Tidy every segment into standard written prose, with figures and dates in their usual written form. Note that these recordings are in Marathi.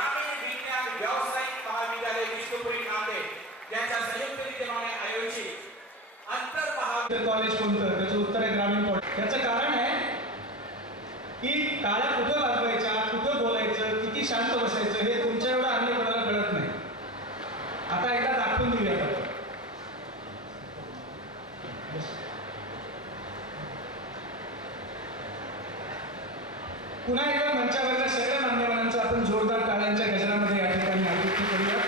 ग्रामीण विज्ञान व्यावसायिक महाविद्यालय विष्णुपुरी नांदेड यांच्या संयुक्त विद्यमाने आयोजित अंतर महाविद्यालय कॉलेज कोणतं, त्याचं उत्तर आहे ग्रामीण कॉलेज. याचं कारण आहे की टाळ्या कुठं वाजवायच्या, कुठं बोलायचं, किती शांत बसायचं हे तुमच्या एवढं अन्य कोणाला कळत नाही. आता एकदा दाखवून देऊया. पुन्हा एकदा मंचावरच्या सगळ्या मान्यवरांचं आपण जोरदार टाळ्यांच्या गजरामध्ये या ठिकाणी आवृत्ती करूया.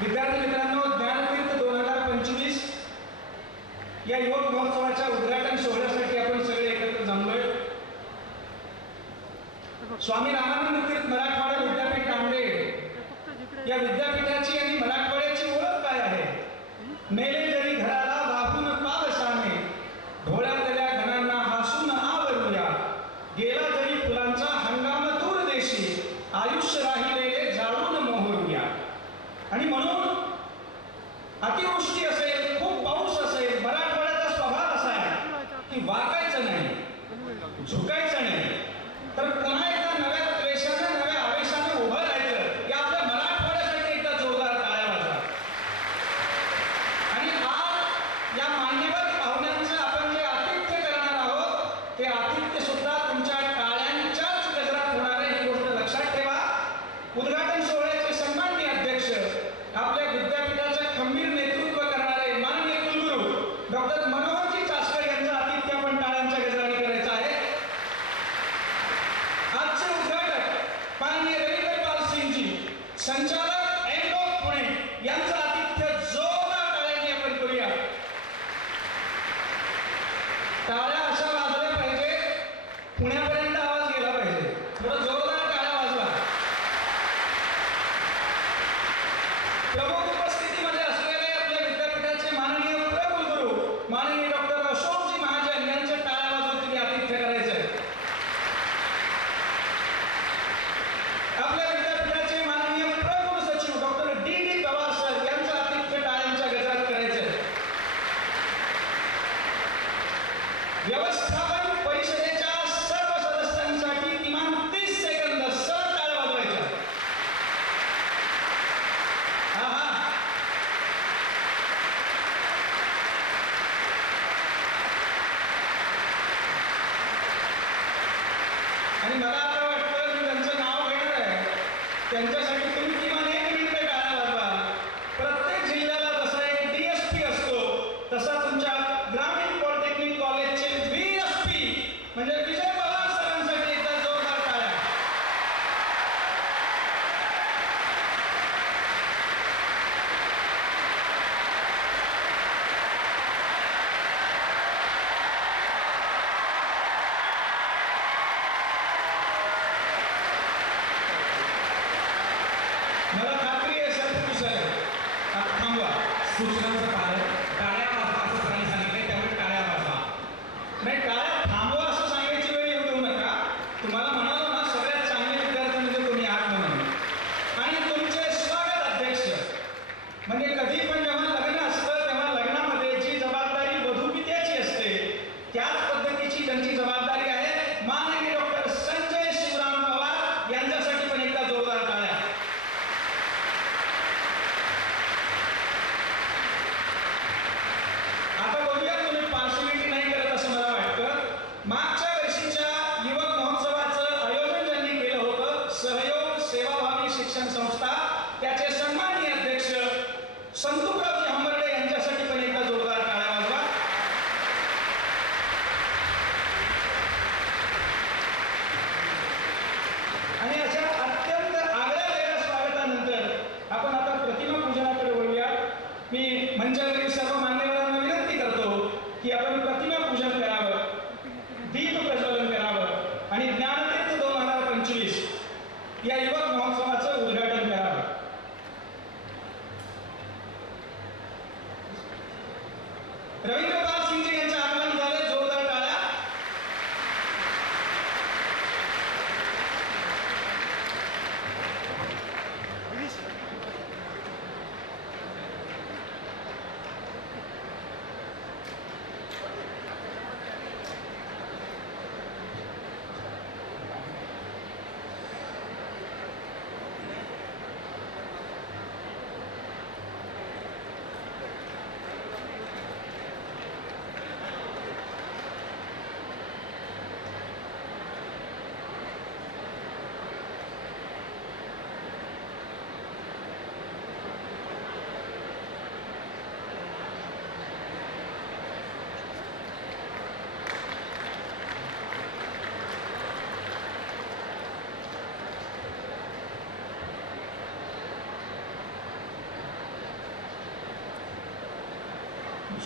विद्यार्थी मित्रांनो, ज्ञानतीर्थ 2025 या युवक महोत्सवाच्या उद्घाटन सोहळ्यासाठी आपण सगळे एकत्र जमलोय. स्वामी रामानंद तीर्थ मराठवाडा विद्यापीठ नांदेड या विद्यापीठाची आणि मराठवाड्याची ओळख काय आहे? मेले जरी घराला वाहून पावसाने, ढोळ्यातल्या घरांना हसून आवरूया, गेला जरी फुलांचा हंगाम दूर देशी, आयुष्य राहिलेले जाळून मोहरूया. आणि म्हणून अतिवृष्टी असेल, खूप पाऊस असेल, मराठवाड्याचा स्वभाव असा आहे की वाकायचं नाही, झुकायचं नाही, तर पुन्हा एकदा नव्या द्वेषाने, नव्या आवेशाने उभं राहायचं. या आपल्या मराठवाड्यासाठी एकदा जोरदार टाळ्या वाजवा. आणि आज या मान्यवर पाहुण्यांचं आपण जे आतिथ्य करणार आहोत, ते आतिथ्य सुद्धा तुमच्या टाळ्यांच्याच गजरात होणार आहे, ही गोष्ट लक्षात ठेवा. उद्घाटन सोहळ्याचे सन्माननीय अध्यक्ष, आपल्या विद्यापीठाचं खंबीर नेतृत्व करणारे माननीय कुलगुरू डॉक्टर मनोहरजी चासकर यांचं आतिथ्य आपण टाळ्यांच्या गजराने करायचं आहे. आजचे उद्घाटक माननीय रविंद्रपाल सिंगजी, संचालक एमडॉक पुणे यांचं आतिथ्य जोरदार टाळ्यांनी आपण करूया. टाळ्या अशा वाजल्या पाहिजे, पुण्यापर्यंत आवाज गेला पाहिजे. थोडं जोरदार टाळ्या वाजवा. प्रमुख उपस्थितीमध्ये असलेले आपल्या विद्यापीठाचे माननीय प्रकुलगुरू माननीय डॉक्टर अशोकजी महाजन यांचे टाळ्या वाजवून तुम्ही आतिथ्य करायचं. आपल्या विद्यापीठाचे माननीय प्रकुल सचिव डॉक्टर डी पवार सर यांचं आतिथ्य टाळ्यांच्या गजरात करायचं. व्यवस्थापन परिषदेच्या सर्व सदस्यांसाठी किमान 30 सेकंद सर टाळ्या वाजवायच्या. आणि मला आता वाटतं मी त्यांचं नाव घेणार आहे, त्यांच्यासाठी तुम्ही किमान 1 मिनिट टाळ्या वाजवा. प्रत्येक जिल्ह्याला जसा एक DSP असतो, तसा तुमच्या ग्रामीण पॉलिटेक्निक कॉलेजचे VSP म्हणजे विजय पवार सरांसाठी एकदा जोरदार टाळ्या. मला खात्री आहे सर, तुम्ही सर आता थांबवा. सूचनांचं पालन, टाळ्या वाजवा असं सरांनी सांगितले, त्यामुळे टाळ्या वाजवा. नाही, टाळ्या थांबवा असं सांगायची वेळ येऊ देऊ नका. तुम्हाला म्हणालो ना, सगळ्यात चांगले विद्यार्थी म्हणजे तुम्ही आहात म्हणून. आणि तुमचे स्वागत अध्यक्ष म्हणजे कधी पण जेव्हा लग्न असतं तेव्हा लग्नामध्ये जी जबाबदारी वधूपित्याची असते, त्याच पद्धतीची त्यांची जबाबदारी आहे. माननीय डॉक्टर संजय शिवराम पवार यांच्यासाठी पण एकदा जोरदार टाळ्या. आता बघूया, तुम्ही पार्शलिटी नाही करत असं मला वाटतं. मागच्या वर्षीच्या युवक महोत्सवाचं आयोजन ज्यांनी केलं होतं, सहयोग सेवाभावी शिक्षण संस्था, त्याचे सन्माननीय अध्यक्ष संतुकरावजी हंबर्डे यांच्यासाठी पण एकदा जोरदार टाळ्या वाजवा. आणि अशा अत्यंत आगळ्या वेगळ्या स्वागतानंतर आपण आता प्रतिमा पूजनाकडे वळूया. मी मंचावरील सर्व मान्यवरांना विनंती करतो की आपण प्रतिमा पूजन करावं, दीप प्रज्वलन करावं आणि ज्ञानतीर्थ 2025 या युवक महोत्सवाचं उद्घाटन करावं. रविंद्रपाल सिंगजी यांचं आगमन झालं, जोरदार टाळ्या.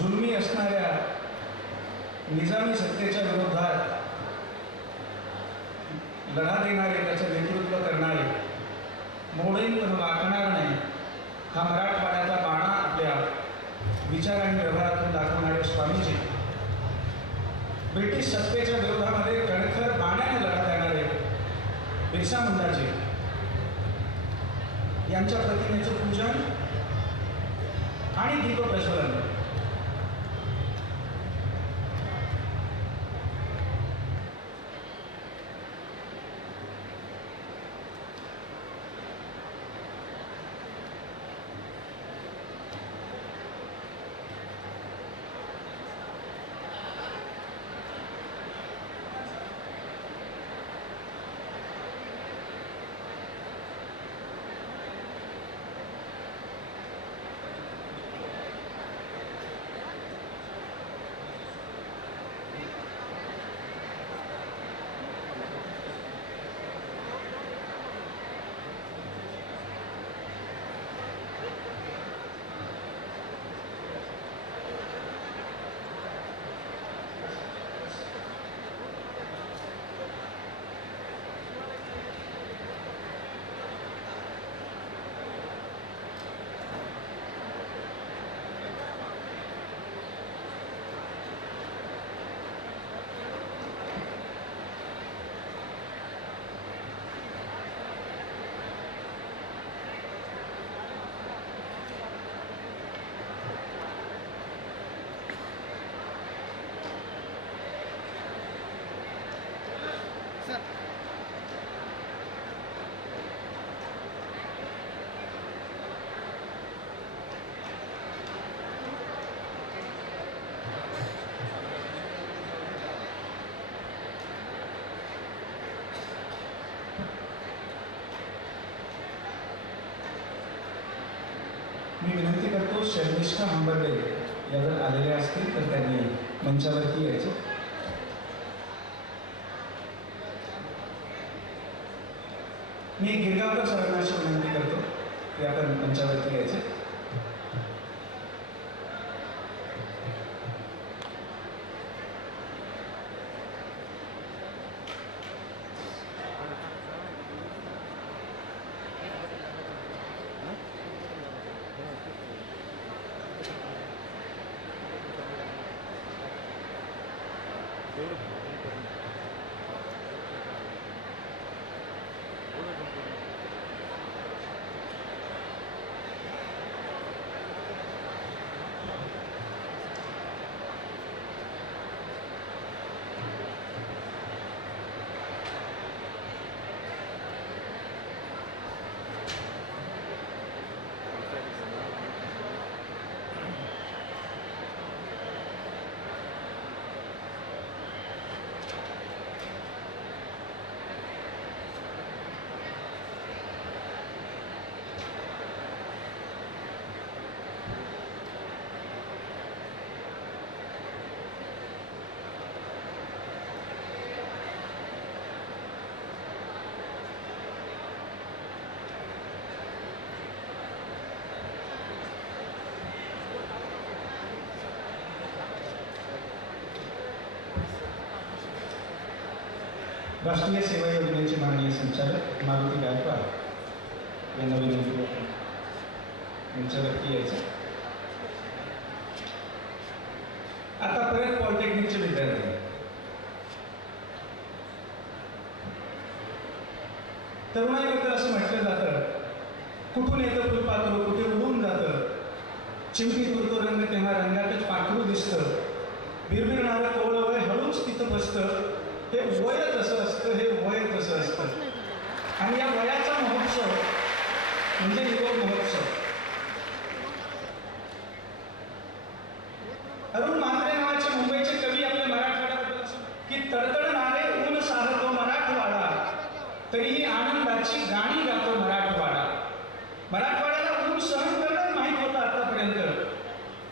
जुलमी असणाऱ्या निजामी सत्तेच्या विरोधात लढा देणारे, त्याचं नेतृत्व करणारे, मोडेल पण वाकणार नाही हा मराठवाड्याचा बाणा आपल्या विचार आणि व्यवहारातून दाखवणारे स्वामीजी, ब्रिटिश सत्तेच्या विरोधामध्ये कणखर बाण्याने लढा देणारे बिरसा मुंडाजी यांच्या प्रतिमेचं पूजन आणि दीपप्रज्वलन. मी विनंती करतो, शर्मिष्ठा हंबर्डे या जर आलेल्या असतील तर त्यांनी मंचावरती यायचं. मी गिरगावकर सरांना अशी विनंती करतो की आपण मंचावरती यायचं. राष्ट्रीय सेवा योजनेचे माननीय संचालक मारुती गायकवाड यांना विनंती करतो यांच्यावरती यायचं. आता परत पॉलिटेक्निकचे विद्यार्थी, तरुणाईबद्दल असं म्हटलं जातं, कुठून येतं फुलपाखरू कुठे उडून जातं, चिमटी तुरतो रंग तेव्हा रंगातच पाखरू दिसतं, बिरबिरणारं कोवळं वय हळूच तिथं बसतं. हे वय तसं असतं, हे वय तसं असतं. आणि या वयाचा महोत्सव म्हणजे युवक महोत्सव. अरुण म्हात्रे नावाचे मुंबईचे कवी आपल्या मराठवाड्याबद्दल की तडतडणारे ऊन साहतो मराठवाडा, तरीही आनंदाची गाणी गातो मराठवाडा. मराठवाड्याला ऊन सहन करणं माहीत होतं आतापर्यंत,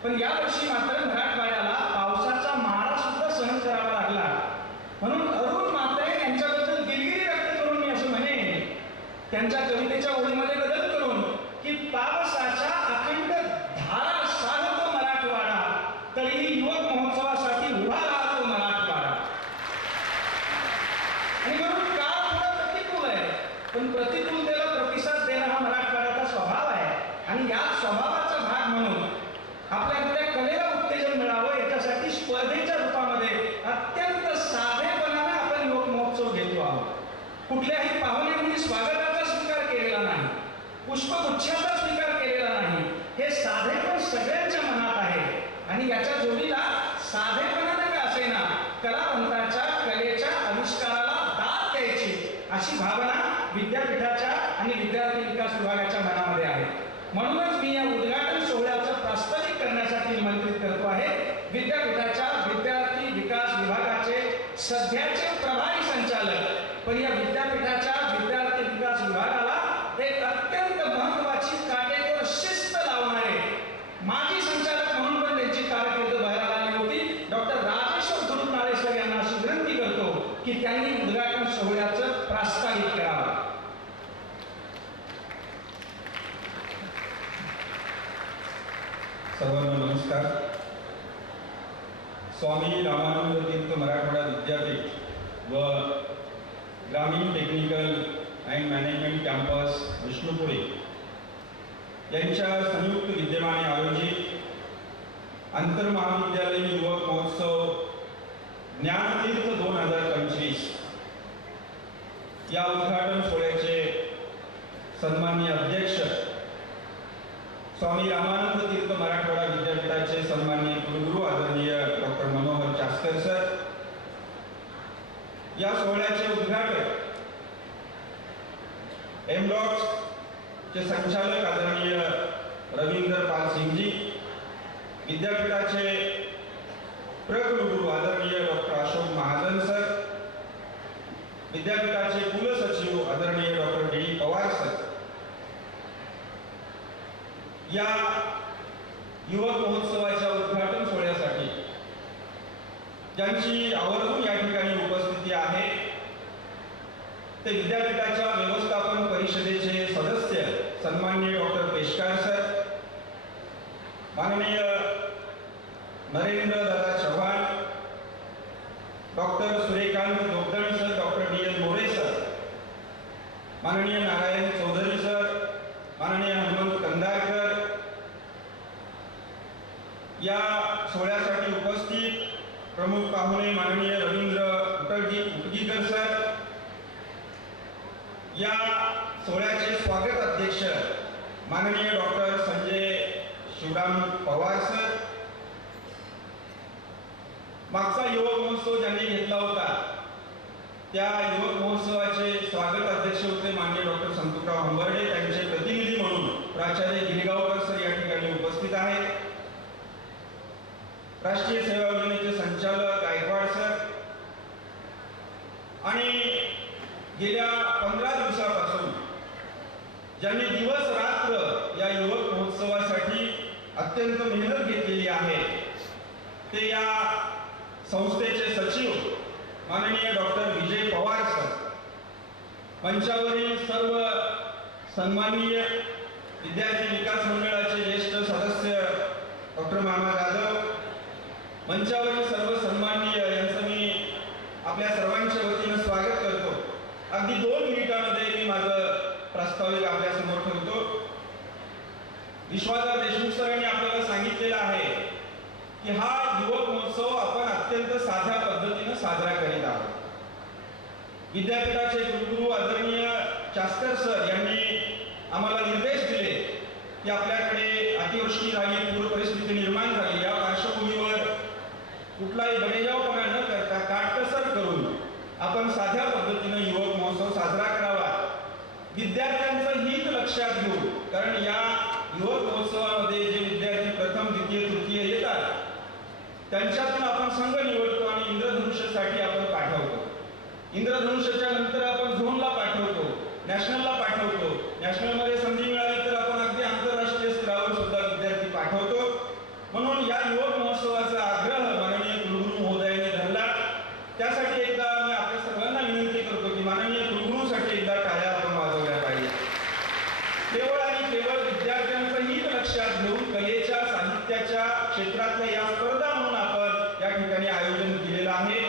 पण यावर्षी मात्र मराठवाड्याला पावसाचा मारा सुद्धा सहन करावा लागला. म्हणून अरुण म्हात्रे यांच्याबद्दल दिलगिरी व्यक्त करून मी असं म्हणेन, त्यांच्या कवितेच्या ओळीमध्ये बदल करून की पावसाच्या अखंड धारा साधतो मराठवाडा, कुठल्याही पाहुण्यांनी स्वागताचा स्वीकार केलेला नाही, पुष्पगुच्छाचा स्वीकार केलेला नाही. हे साधेपण सगळ्यांच्या मनात आहे आणि याच्या जोडीला साधेपणाने का असेना कलावंताच्या कलेच्या आविष्काराला दाद द्यायची अशी भावना विद्यापीठाच्या आणि विद्यार्थी विकास विभागाच्या मनामध्ये आहे. म्हणूनच मी या उद्घाटन सोहळ्याचं प्रास्ताविक करण्यासाठी निमंत्रित करतो आहे विद्यापीठाच्या विद्यार्थी विकास विभागाचे सध्याचे प्रभारी संचालक, पण या विद्यापीठाच्या विद्यार्थी विकास विभागाला एक अत्यंत महत्वाची काटेकोर शिस्त लावणारे माजी संचालक म्हणून पण त्यांची कारकीर्द बाहेर आली होती डॉक्टर राजेश्वर दुरुनाळे सर यांना अशी विनंती करतो की त्यांनी उद्घाटन सोहळ्याचं प्रास्ताविक करावं. सर्वांना नमस्कार. स्वामी रामानंद तीर्थ मराठवाडा विद्यापीठ व ग्रामीण technical and management campus Vishnupuri यांच्या संयुक्त विद्यमाने आयोजित आंतरमहाविद्यालयीन युवक महोत्सव ज्ञानतीर्थ 2025 या उद्घाटन सोहळ्याचे सन्माननीय अध्यक्ष स्वामी रामानंद तीर्थ मराठवाडा विद्यापीठाचे सन्माननीय कुलगुरू आदरणीय डॉक्टर मनोहर चास्कर सर, या सोहळ्याचे उद्घाटक एमडॉक्स चे संचालक आदरणीय रवींद्र पाल सिंगजी, विद्यापीठाचे प्रकुलगुरू आदरणीय डॉक्टर अशोक महाजन सर, विद्यापीठाचे कुलसचिव आदरणीय डॉक्टर डी पवार सर, या युवक महोत्सवाच्या उद्घाटन सोहळ्यासाठी ज्यांची आवर्जून या ठिकाणी उपस्थिती आहे ते विद्यापीठाच्या व्यवस्थापन परिषदेचे सदस्य सन्माननीय डॉक्टर पेशकार सर, माननीय Narendra Dada Chavan, doctor Suryakant Dogdan sir, doctor D N More sir, माननीय नारायण चौधरी सर, माननीय हनुमंत कंदारकर, या सोहळ्यासाठी उपस्थित प्रमुख पाहुणे माननीय रवींद्र उटगीकर सर, या सोहळ्याचे स्वागत अध्यक्ष माननीय डॉक्टर संजय शिवराम पवार सर, मागचा युवक महोत्सव ज्यांनी घेतला होता त्या युवक महोत्सवाचे स्वागत अध्यक्ष होते माननीय डॉक्टर संतोषराव हंबर्डे, त्यांचे प्रतिनिधी म्हणून प्राचार्य गिरगावकर सर या ठिकाणी उपस्थित आहेत. राष्ट्रीय सेवा योजनेचे संचालक गायकवाड सर आणि गेल्या 15 दिवसापासून ज्यांनी दिवस रात्र या युवक महोत्सवासाठी अत्यंत मेहनत घेतलेली आहे ते या संस्थेचे सचिव माननीय डॉक्टर विजय पवार सर, मंचावरील सर्व सन्माननीय विद्यार्थी विकास मंडळाचे ज्येष्ठ सदस्य डॉक्टर मामा जाधव, मंचावरील सर्व सन्माननीय यांचं मी आपल्या सर्वांच्या वतीनं स्वागत करतो. अगदी 2 मिनिटांमध्ये मी माझं प्रास्ताविक आपल्या समोर ठेवतो. विश्वासराव देशमुख सरांनी आपल्याला सांगितलेलं आहे की हा युवक महोत्सव आपण अत्यंत साध्या पद्धतीनं साजरा करीत आहोत. विद्यापीठाचे कुलगुरू आदरणीय चास्कर सर यांनी आम्हाला निर्देश दिले की आपल्याकडे अतिवृष्टी झाली, पूर परिस्थिती निर्माण झाली, या पार्श्वभूमीवर कुठलाही बडेजावपणा न करता काटकसर करून आपण साध्या पद्धतीनं युवक महोत्सव साजरा करावा, विद्यार्थ्यांचं हित लक्षात घेऊ. कारण या युवक महोत्सवामध्ये जे विद्यार्थी प्रथम द्वितीय तृतीय येतात त्यांच्यातून आपण संघ निवडतो आणि इंद्रधनुष्यसाठी आपण पाठवतो. इंद्रधनुष्याच्या नंतर आपण झोनला पाठवतो, नॅशनलला पाठवतो, नॅशनलमध्ये संधी मिळाली तर आपण अगदी आंतरराष्ट्रीय स्तरावर सुद्धा विद्यार्थी पाठवतो. म्हणून या युवक महोत्सवाचा आग्रह माननीय कुलगुरू महोदयांनी धरला. त्यासाठी एकदा मी आपल्या सर्वांना विनंती करतो की माननीय कुलगुरूसाठी एकदा टाळ्या आपण वाजवल्या पाहिजे. केवळ आणि केवळ विद्यार्थ्यांचं हित लक्षात घेऊन कलेच्या साहित्याच्या क्षेत्रातल्या या स्पर्धा म्हणून आपण या ठिकाणी आयोजन केलेलं आहे.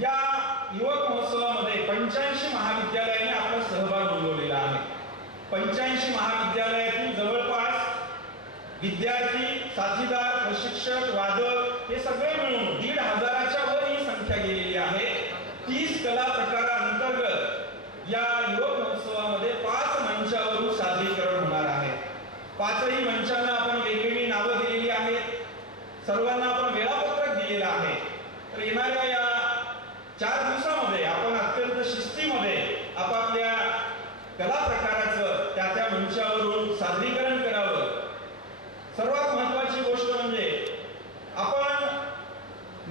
या युवक महोत्सवामध्ये 85 महाविद्यालयाने आपला सहभाग नोंदवलेला आहे. 85 महाविद्यालयातून जवळपास विद्यार्थी, साथीदार, प्रशिक्षक, वादक हे सगळे मिळून 1,500च्या वर ही संख्या गेलेली आहे. 30 कला प्रकारांतर्गत या युवक महोत्सवामध्ये 5 मंचावरून सादरीकरण होणार आहे. 5ही मंचांना आपण वेगवेगळी नावं दिलेली आहेत. सर्वांना आपण वेळापत्रक दिलेलं आहे. तर येणाऱ्या या 4 दिवसामध्ये आपण अत्यंत शिस्तीमध्ये आपापल्या कला प्रकाराचं त्या मंचावरून सादरीकरण करावं. सर्वात महत्वाची गोष्ट म्हणजे आपण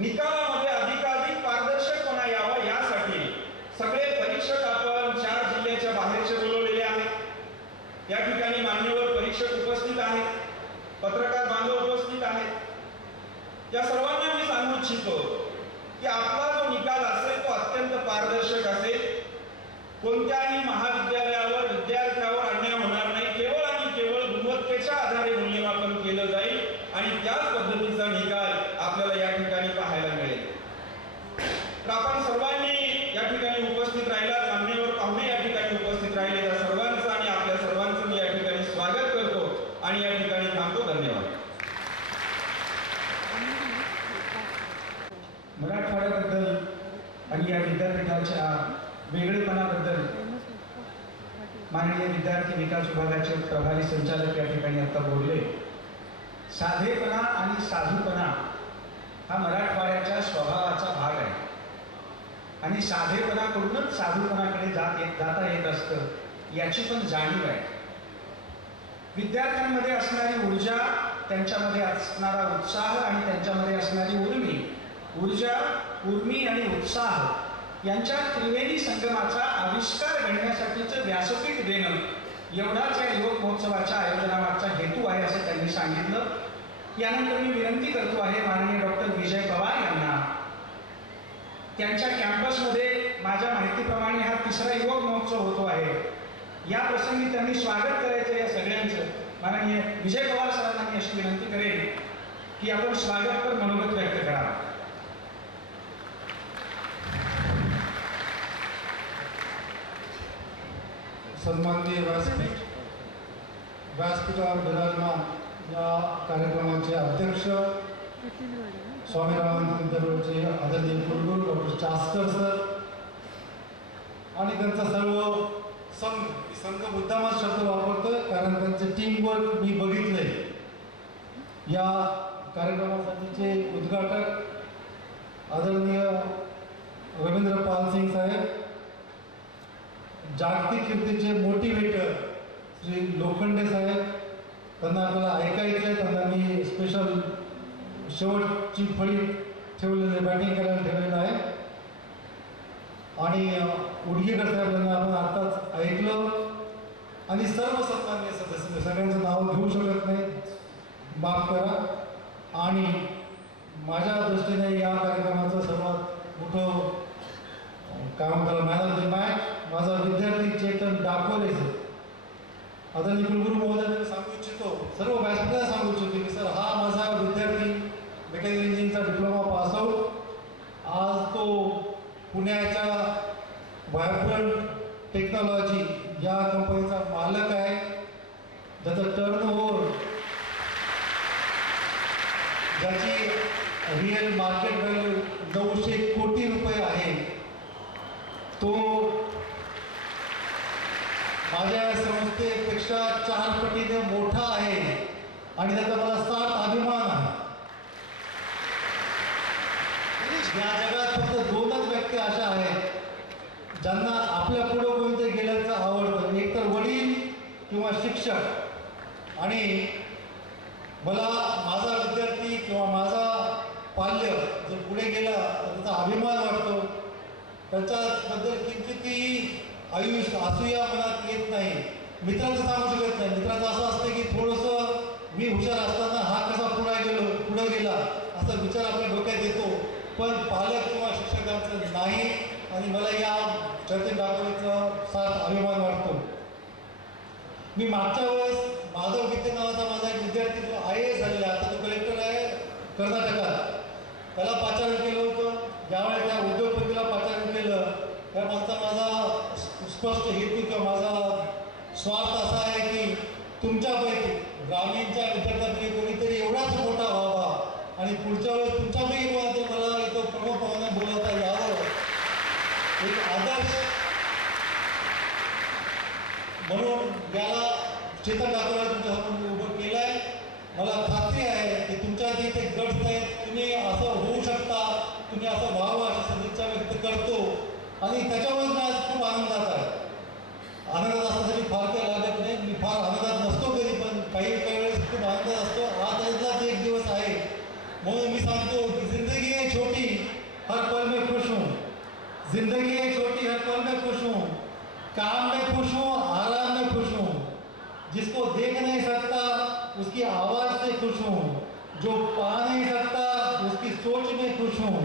निकालामध्ये अधिकाधिक पारदर्शकपणा यावा यासाठी सगळे परीक्षक आपण 4 जिल्ह्याच्या बाहेरचे बोलवलेले आहेत. या ठिकाणी मान्यवर परीक्षक उपस्थित आहेत, पत्रकार बांधव उपस्थित आहेत. या सर्वांना मी सांगू इच्छितो की आपला जो निकाल असेल तो अत्यंत पारदर्शक असेल. कोणत्याही महाविद्यालयावर विद्यार्थ्यावर अन्याय होणार नाही. केवळ आणि केवळ गुणवत्तेच्या आधारे मूल्यमापन केलं जाईल आणि त्याच पद्धतीचा निकाल आपल्याला या ठिकाणी पाहायला मिळेल. तर आपण सर्वांनी या ठिकाणी उपस्थित राहिला, मान्यवर पाहुणे या ठिकाणी उपस्थित राहिले, त्या सर्वांचं आणि आपल्या सर्वांचं मी या ठिकाणी स्वागत करतो आणि या ठिकाणी थांबतो. धन्यवाद. मराठवाड्याबद्दल आणि या विद्यापीठाच्या वेगळेपणाबद्दल माननीय विद्यार्थी विकास विभागाचे प्रभारी संचालक या ठिकाणी आता बोलले. साधेपणा आणि साधूपणा हा मराठवाड्याच्या स्वभावाचा भाग आहे आणि साधेपणाकडूनच साधूपणाकडे जाता येत असतं याची पण जाणीव आहे. विद्यार्थ्यांमध्ये असणारी ऊर्जा, त्यांच्यामध्ये असणारा उत्साह आणि त्यांच्यामध्ये असणारी उर्मी आणि उत्साह यांच्या त्रिवेणी संगमाचा आविष्कार घडण्यासाठीचं व्यासपीठ देणं एवढाच या युवक महोत्सवाच्या आयोजनामागचा हेतू आहे असं त्यांनी सांगितलं. यानंतर मी विनंती करतो आहे माननीय डॉक्टर विजय पवार यांना, त्यांच्या कॅम्पसमध्ये माझ्या माहितीप्रमाणे हा 3रा युवक महोत्सव होतो आहे. या प्रसंगी त्यांनी स्वागत करायचं या सगळ्यांचं. माननीय विजय पवार सरांना मी अशी विनंती करेन की आपण स्वागतपर मनोगत व्यक्त करावं. सन्माननीय व्यासपीठावर विराजमान या कार्यक्रमाचे अध्यक्ष स्वामीरामानंद विद्यापीठाचे आदरणीय कुलगुरू डॉक्टर चास्कर सर आणि त्यांचा सर्व संघ मुद्दामच शब्द वापरतोय कारण त्यांचे टीमवर्क मी बघितले. या कार्यक्रमासाठीचे उद्घाटक आदरणीय रवींद्र पाल सिंग साहेब, जागतिक कीर्तीचे मोटिवेटर श्री लोखंडे साहेब, त्यांना आपल्याला ऐकायचं आहे. त्यांना मी स्पेशल शेवटची फळी ठेवलेली, बॅटिंग करायला ठेवलेलं आहे. आणि उडगेकर साहेब यांना आपण आताच ऐकलं. आणि सर्व सन्मान्य सदस्य, सगळ्यांचं नाव घेऊ शकत नाही, माफ करा. आणि माझ्या दृष्टीने या कार्यक्रमाचं सर्वात मोठं काय म्हणतात मॅन ऑफ द मॅच माझा विद्यार्थी चेतन डाकोरे सर. आदरणीय कुलगुरू महोदयांना सांगू इच्छितो, सर्व व्यासपीठाला सांगू इच्छितो की सर हा माझा विद्यार्थी मेकॅनिकल इंजिनिअरिंगचा डिप्लोमा पासआउट, आज तो पुण्याच्या व्हायब्रंट टेक्नॉलॉजी या कंपनीचा मालक आहे, ज्याचं टर्नओव्हर, ज्याची रिअल मार्केट व्हॅल्यू 900 कोटी रुपये आहे. तो माझ्या संस्थेपेक्षा 4 पटीने मोठा आहे आणि त्याचा मला सार्थ अभिमान आहे. या जगात फक्त 2च व्यक्ती अशा आहेत ज्यांना आपल्या पुढे कोणते गेल्याचं आवडतं, एक तर वडील किंवा शिक्षक. आणि मला माझा विद्यार्थी किंवा माझा पाल्य जर पुढे गेला तर त्याचा अभिमान वाटतो. त्याच्याबद्दल किंचितही आयुष्य असूया मनात येत नाही. मित्राचं सांगू शकत नाही. मित्राचं असं असतं की थोडंसं मी हुशार असताना हा कसा पुढे गेला असा विचार आपल्या डोक्यात येतो, पण पालक किंवा शिक्षकांचं नाही. आणि मला या चर्चेत दाखवायचा सार्थ अभिमान वाटतो. मी मागच्या वेळेस माधव गीते नावाचा माझा एक विद्यार्थी जो IAS झालेला, आता तो कलेक्टर आहे कर्नाटकात, त्याला पाचारण केलं होतं. ज्यावेळेस त्या उद्योगपतीला पाचारण केलं त्या मागचा माझा स्पष्ट हेतू किंवा माझा स्वार्थ असा आहे की तुमच्यापैकी ग्रामीणच्या विद्यार्थ्यांपैकी कोणीतरी एवढाच मोठा व्हावा आणि पुढच्या वेळेस तुमच्यापैकी कोणातरी मला इथं प्रमुख पाहुणे बोलवता यावं. एक आदर्श म्हणून याला चेतन ठाकूर तुमच्यासमोर उभं केलं आहे. मला खात्री आहे की तुमच्या जे ते गट्स आहेत, तुम्ही असं होऊ शकता, तुम्ही असं व्हावं अशी सदिच्छा व्यक्त करतो. आणि त्याच्यामुळे मी आज खूप आनंदात आहे. आनंदात असण्यासाठी फार काही लागत नाही, मी फार आनंदात नसतो कधी, पण काही वेळेस खूप आनंदात असतो. आज आजलाच एक दिवस आहे म्हणून मी सांगतो की जिंदगी है छोटी हर पल में खुश हूँ. जिंदगी है छोटी हर पल में खुश हूँ. काम में खुश हूँ, आराम में खुश हूँ. जिसको देख नहीं सकता उसकी आवाज़ से खुश हूँ. जो पा नहीं सकता उसकी सोच में खुश हूँ.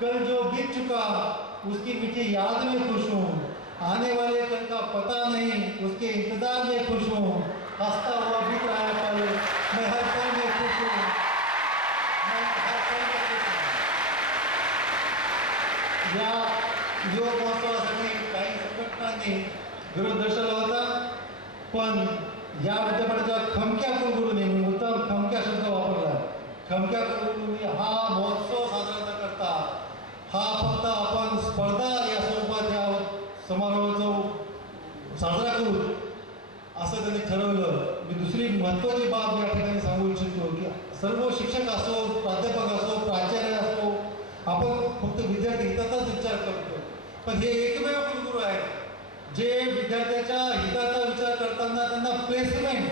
कल जो बीत चुका उसकी मीठी याद में खुश हूँ. आने वाले कल का पता नहीं उसके इंतजार में खुश हूँ. हंसता हुआ बीत रहा है पल, मैं हर पल में खुश हूँ. मैं हर पल में खुश हूँ. या युवक महोत्सवासाठी काही संघटनांनी विरोध दर्शवला होता, पण या विद्यापीठाच्या खमक्या कुलगुरूंनी, उत्तम खमक्या शब्द वापरला. खमक्या कुलगुरूंनी हा महोत्सव साजरा न करता हा फक्त आपण स्पर्धा या स्वरूपात या समारोहाचा साजरा करू असं त्यांनी ठरवलं. मी दुसरी महत्त्वाची बाब या ठिकाणी सांगू इच्छितो की सर्व शिक्षक असो, प्राध्यापक असो, प्राचार्य असो, आपण फक्त विद्यार्थी हिताचाच विचार करतो, पण हे एकमेव कुलगुरू आहेत जे विद्यार्थ्याच्या हिताचा विचार करताना त्यांना प्लेसमेंट,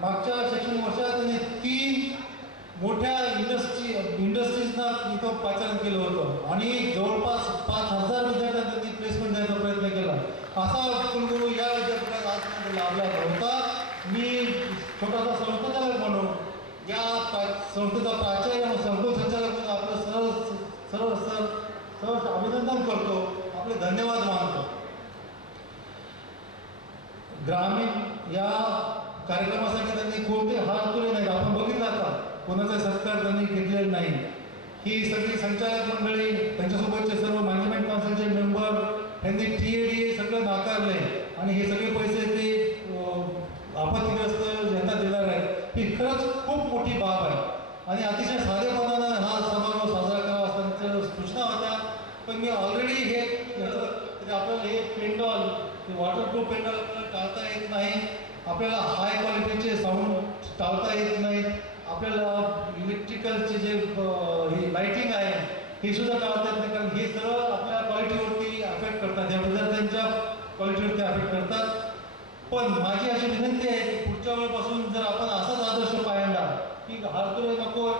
मागच्या शैक्षणिक वर्षात त्यांनी 3 मोठ्या इंडस्ट्रीजना इथं पाचारण केलं होतं आणि जवळपास 5,000 विद्यार्थ्यांना त्यांनी प्लेसमेंट द्यायचा प्रयत्न केला. असा कुलगुरू या विद्यापीठात आजपर्यंत लाभला नव्हता. मी छोटासा संस्थाचालक म्हणून या संस्थेचा प्राचार्य म्हणून, संकुल संचालक म्हणून आपलं सहर्ष अभिनंदन करतो, आपले धन्यवाद मानतो. ग्रामीण या कार्यक्रमासाठी त्यांनी कोणते हात तुले नाहीत. आपण बघितलं आता कोणाचा सत्कार त्यांनी घेतलेला नाही. ही सगळी संचालक मंडळी, त्यांच्यासोबतचे सर्व मॅनेजमेंट काउन्सिलचे मेंबर, त्यांनी TADA सगळं नाकारले आणि हे सगळे पैसे ते आपत्तीग्रस्त ज्यांना देणार आहेत. ही खरंच खूप मोठी बाब आहे आणि अतिशय साधेपणानं हा समारोह साजरा करावा असं सूचना होत्या. पण मी ऑलरेडी हे आपल्याला हे पेंडॉल, वॉटरप्रूफ पेंडॉल टाळता येत नाही, आपल्याला हाय क्वालिटीचे साऊंड टाळता येत नाहीत, आपल्याला इलेक्ट्रिकलचे जे ही लाईटिंग आहे हे सुद्धा टाळता येत नाही, कारण हे सगळं आपल्या क्वालिटीवरती अफेक्ट करतात, या विद्यार्थ्यांच्या क्वालिटीवरती अफेक्ट करतात. पण माझी अशी विनंती आहे की पुढच्या वेळेपासून जर आपण असाच आदर्श पाळला की हारतुरे नकोय,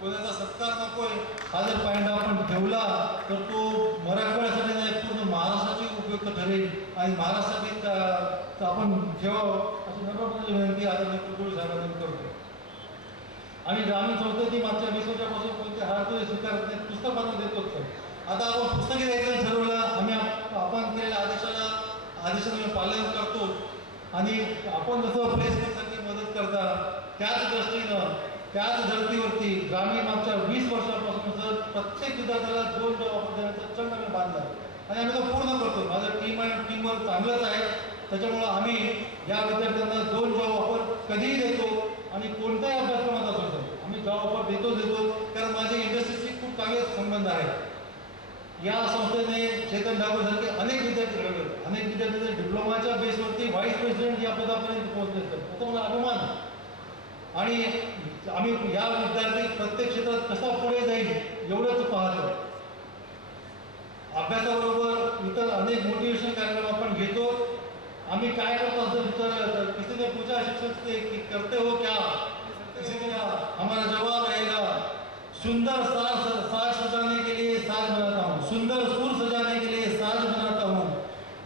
कोणाचा सत्कार नकोय, हा जर पायंडा आपण ठेवला तर तो मराठवाड्यासाठी नाही पूर्ण महाराष्ट्राची उपयुक्त ठरेल आणि महाराष्ट्रासाठी आपण ठेवावं अशी नम्रपणे विनंती आदरणीय कुलगुरू साहेबांनी करतो. आणि ग्रामीण संस्थेची मागच्या 20 वर्षापासून कोणते हारतुरे स्वीकारत नाही, पुस्तक बनवून देतो. आता आपण पुस्तके द्यायचं ठरवलं, आम्ही आपण केलेल्या आदेशाचं पालन करतो आणि आपण जसं प्लेसमेंटसाठी मदत करता त्याच दृष्टीनं त्याच धर्तीवरती ग्रामीण मागच्या 20 वर्षापासून जर प्रत्येक विद्यार्थ्याला 2 जॉब ऑफर देण्याचा चंग आम्ही बांधला आणि आम्ही तो पूर्ण करतो. माझं टीमवर चांगलंच आहे, त्याच्यामुळं आम्ही या विद्यार्थ्यांना 2 जॉब ऑफर कधीही देतो आणि कोणत्याही अभ्यासक्रमात असतो आम्ही जॉब ऑफर देतो, कारण माझे इंडस्ट्रीशी खूप चांगले संबंध आहेत. या संस्थेने चेतन ठाकूर सारखे अनेक विद्यार्थी घडवले, अनेक विद्यार्थी डिप्लोमाच्या बेसवरती व्हाईस प्रेसिडेंट या पदापर्यंत पोहोचले, त्याचा मला अभिमान. आणि आम्ही या विद्यार्थी प्रत्येक क्षेत्रात कसा पुढे जाईल एवढंच पाहतो. अभ्यासाबरोबर इतर अनेक मोटिवेशन कार्यक्रम आपण घेतो. आम्ही काय करतो असं विचारलं तर किसी ने पूछा शिक्षक से कि करते हो क्या, किसी ने हमारा जवाब रहेगा सुंदर साज सजाने के लिए साज बनाता हूँ, सुंदर सुर सजाने के लिए साज बनाता हूँ,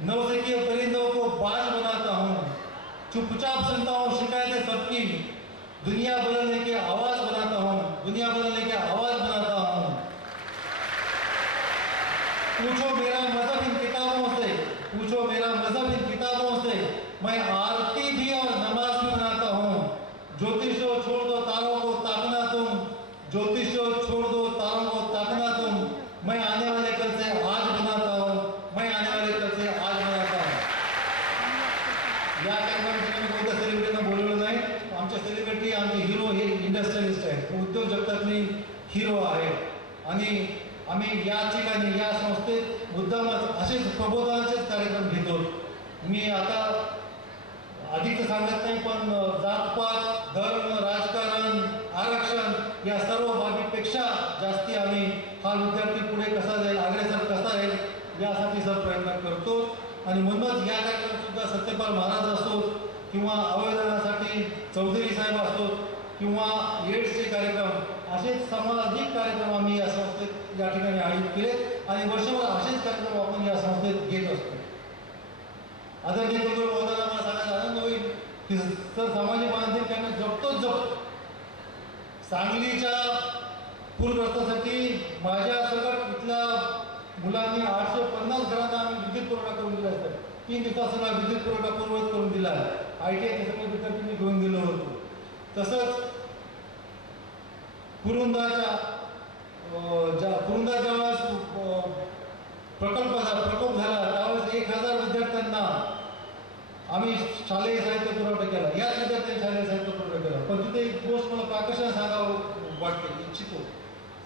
नौसिखिए परिंदों को बाज बनाता हूँ, चुपचाप सुनता हूँ शिकायतें सबकी, दुनिया बदलने के आवाज बनाता हूँ, दुनिया बदलने के आवाज बनाता हूँ. पूछो मेरा मजहब इन किताबों से, पूछो मेरा मजहब इन किताबों से, मैं आरती भी और नमाज भी बनाता हूँ. ज्योतिषो छोड़ दो तारों को ताकना तुम, ज्योतिषो छोड़ दो तारों को ताकना तुम, मैं आने वाले कल से आज बनाता हूँ, मैं आने वाले कल से आज बनाता हूँ. या कार्यक्रमासाठी कोणत्या सेलिब्रिटींना बोलवलं नाही. आमच्या सेलिब्रिटी आमचे हिरो हे इंडस्ट्रियलिस्ट आहेत, उद्योग जगतातली हिरो आहेत आणि आम्ही या ठिकाणी या संस्थेत मुद्दामच असेच प्रबोधनाचेच कार्यक्रम घेतो. मी आता आधीच सांगत नाही, पण जातपात, धर्म, राजकारण, आरक्षण या सर्व बाबीपेक्षा जास्ती आम्ही हा विद्यार्थी पुढे कसा जाईल, अग्रेसर कसा राहील यासाठी सर प्रयत्न करतो. आणि म्हणूनच या कार्यक्रमात सुद्धा सत्यपाल महाराज असोत किंवा अवयदानासाठी चौधरी साहेब असोत किंवा एड्सचे कार्यक्रम, असेच सामाजिक कार्यक्रम आम्ही या संस्थेत या ठिकाणी आयोजित केले आणि वर्षभर असेच कार्यक्रम आपण या संस्थेत घेत असतो. आदरणीय कुलगुरू महोदयांना मला सांगायला आनंद होईल की सर सामाजिक बांधिलकी त्यांना जपतोच जपतो. सांगलीच्या पूरग्रस्तासाठी माझ्या सगळं इथल्या मुलांनी 850 घरांना आम्ही विद्युत पुरवठा करून दिला असतात. 3 दिवसांना विद्युत पुरवठा पूर्ववत करून दिला आहे. ITIचे सगळे विद्यार्थ्यांनी घेऊन गेलो होतो. तसंच पुरुंदा ज्यावेळेस प्रकोप झाला त्यावेळेस 1000 विद्यार्थ्यांना आम्ही शालेय साहित्य पुरवठा केला. याच विद्यार्थ्यांनी शालेय साहित्य पुरवठा केला. पण तिथे एक गोष्ट मला प्राकर्षण सांगावं वाटते, इच्छितो.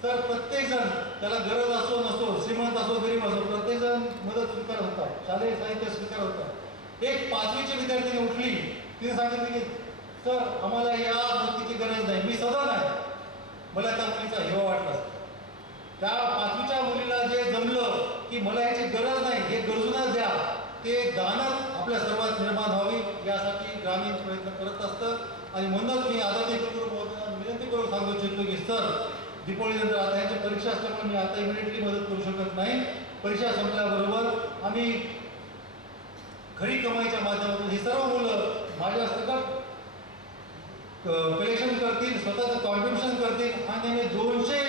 तर प्रत्येकजण, त्याला गरज असो नसो, श्रीमंत असो गरीब असो, प्रत्येकजण मदत स्वीकारत होता, शालेय साहित्य स्वीकारत होता. एक 5वीची विद्यार्थी उठली, तिने सांगितलं की सर आम्हाला या मदतीची गरज नाही. मी सदा नाही, मला त्या मुलीचा हेवा वाटला. त्या 5वीच्या मुलीला जे जमलं की मला याची गरज नाही, हे गरजूंना द्या, ते दानत आपल्या सर्वात निर्माण व्हावी यासाठी ग्रामीण प्रयत्न करत असतं. आणि म्हणूनच मी आदरणीय कुलगुरू महोदयांना विनंती करून सांगू इच्छितो की सर दीपावलीनंतर आता यांची परीक्षा असल्यामुळे मी आता इमिडिएटली मदत करू शकत नाही. परीक्षा संपल्याबरोबर आम्ही खरी कमाईच्या माध्यमातून ही सर्व मुलं माझ्या सकट कलेक्शन करतील, स्वतःचं कॉन्ट्रिब्युशन करतील आणि त्यांनी 200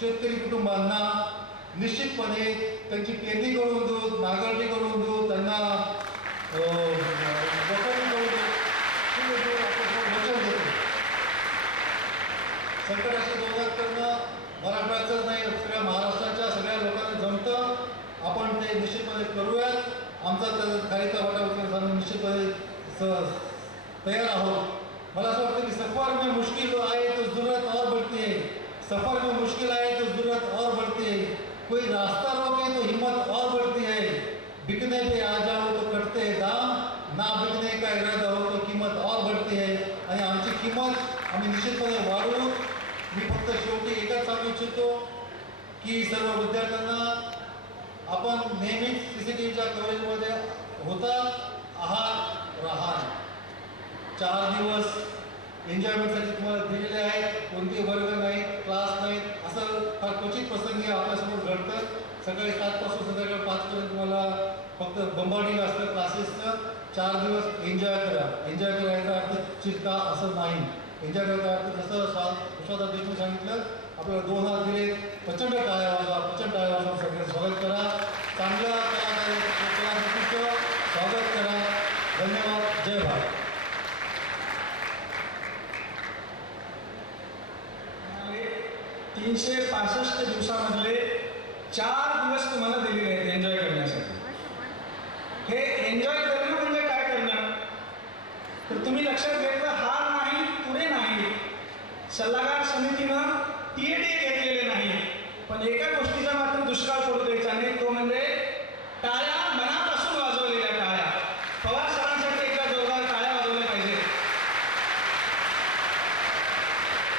शेतकरी कुटुंबांना निश्चितपणे त्यांची पेरणी करून देऊ, नांगरणी करून देऊ, त्यांना वखरणी करून देऊ, वचन देतो. संकटाशी दोघात करणं मराठवाड्याचंच नाही, सगळ्या महाराष्ट्राच्या सगळ्या लोकांना जमतं. आपण ते निश्चितपणे करूयात. आमचा खालीचा वाटा उचलण्यासाठी निश्चितपणे तयार आहोत. मला असं वाटतं की सफर में मुश्किल आए तो जरूरत और बढ़ती है, सफर में मुश्किल आए तो जरूरत और बढ़ती है, कोई रास्ता रोके तो हिम्मत और बढ़ती है, बिकने पे आ जाओ तो कटते हैं दाम, ना बिकने का इरादा हो तो किंमत और बढ़ती है. आणि आमची किंमत आम्ही निश्चितपणे वाढवू. मी फक्त शेवटी एकच सांगू इच्छितो की सर्व विद्यार्थ्यांना आपण नेहमीच CCTVच्या कव्हरेजमध्ये होता आहात, राहा. 4 दिवस एन्जॉयमेंटसाठी तुम्हाला दिलेले आहेत. कोणते वर्ग नाहीत, क्लास नाहीत, असं फार क्वचित प्रसंगी आपल्यासमोर घडतं. सकाळी 7 पासून संध्याकाळी 5 पर्यंत तुम्हाला फक्त बंबार्डिंग असतं क्लासेसचं. 4 दिवस एन्जॉय करा. एन्जॉय करायचा अर्थ चिंता असं नाही. एन्जॉय करायचा अर्थ जसं विश्वनाथ देशमुख सांगितलं, आपल्याला 2 हात दिले, प्रचंड टाळ्या वाजवा, प्रचंड टाळ्या वाजवून सगळं स्वागत करा. चांगल्या कलाकारांचं स्वागत करा. धन्यवाद. जय भारत. 365 दिवसामधले 4 दिवस तुम्हाला दिलेले आहेत एन्जॉय करण्यासाठी. हे एन्जॉय करणं म्हणजे काय करणं, तर तुम्ही लक्षात घेतलं, हार नाही, पुढे नाही. सल्लागार समितीनं TAT घेतलेले नाही, पण एका गोष्टीचा मात्र दुष्काळ पडू द्यायचा नाही, तो म्हणजे टाळ्या, मनापासून वाजवलेल्या टाळ्या. पवार सरांसाठी एकदा जोरदार टाळ्या वाजवल्या पाहिजे.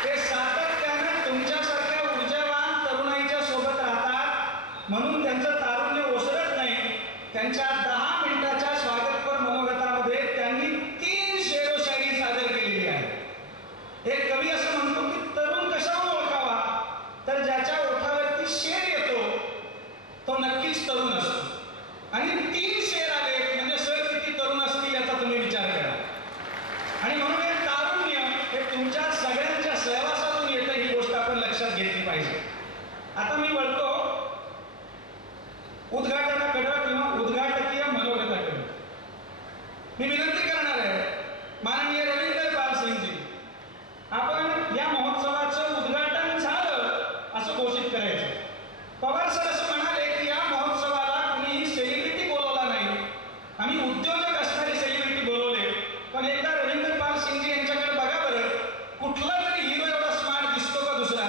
ते सातत्यानं तुमच्यासारख्या ऊर्जावान तरुणाईच्या सोबत राहतात, म्हणून त्यांचं तारुण्य ओसरत नाही. त्यांच्या 10 मिनिटाच्या स्वागतपर मनोगतामध्ये त्यांनी 3 शेरोशायरी सादर केलेली आहे. एक कवी असं म्हणतो की तरुण कशावर ओळखावा, तर ज्याच्या ओठावरती शेर येतो तो नक्कीच तरुण असतो. आणि 3 शेर आले म्हणजे सर किती तरुण असतील याचा तुम्ही विचार करा. आणि म्हणून हे तारुण्य हे तुमच्या सगळ्यांच्या सहवासातून येतं, ही गोष्ट आपण लक्षात घेतली पाहिजे. आता मी वळतो उद्घाटनाकडे किंवा उद्घाटकीय मनोगताकडे. मी विनंती करणार आहे माननीय रवींद्र पाल सिंगजी, आपण या महोत्सवाचं उद्घाटन झालं असं घोषित करायचं. पवार सर असं म्हणाले की या महोत्सवाला कुणीही सेलिब्रिटी बोलवला नाही, आम्ही उद्योजक असणारे सेलिब्रिटी बोलवले. पण एकदा रवींद्र पाल सिंगजी यांच्याकडे बघा बरं, कुठला तरी हिरो एवढा स्मार्ट दिसतो का दुसरा?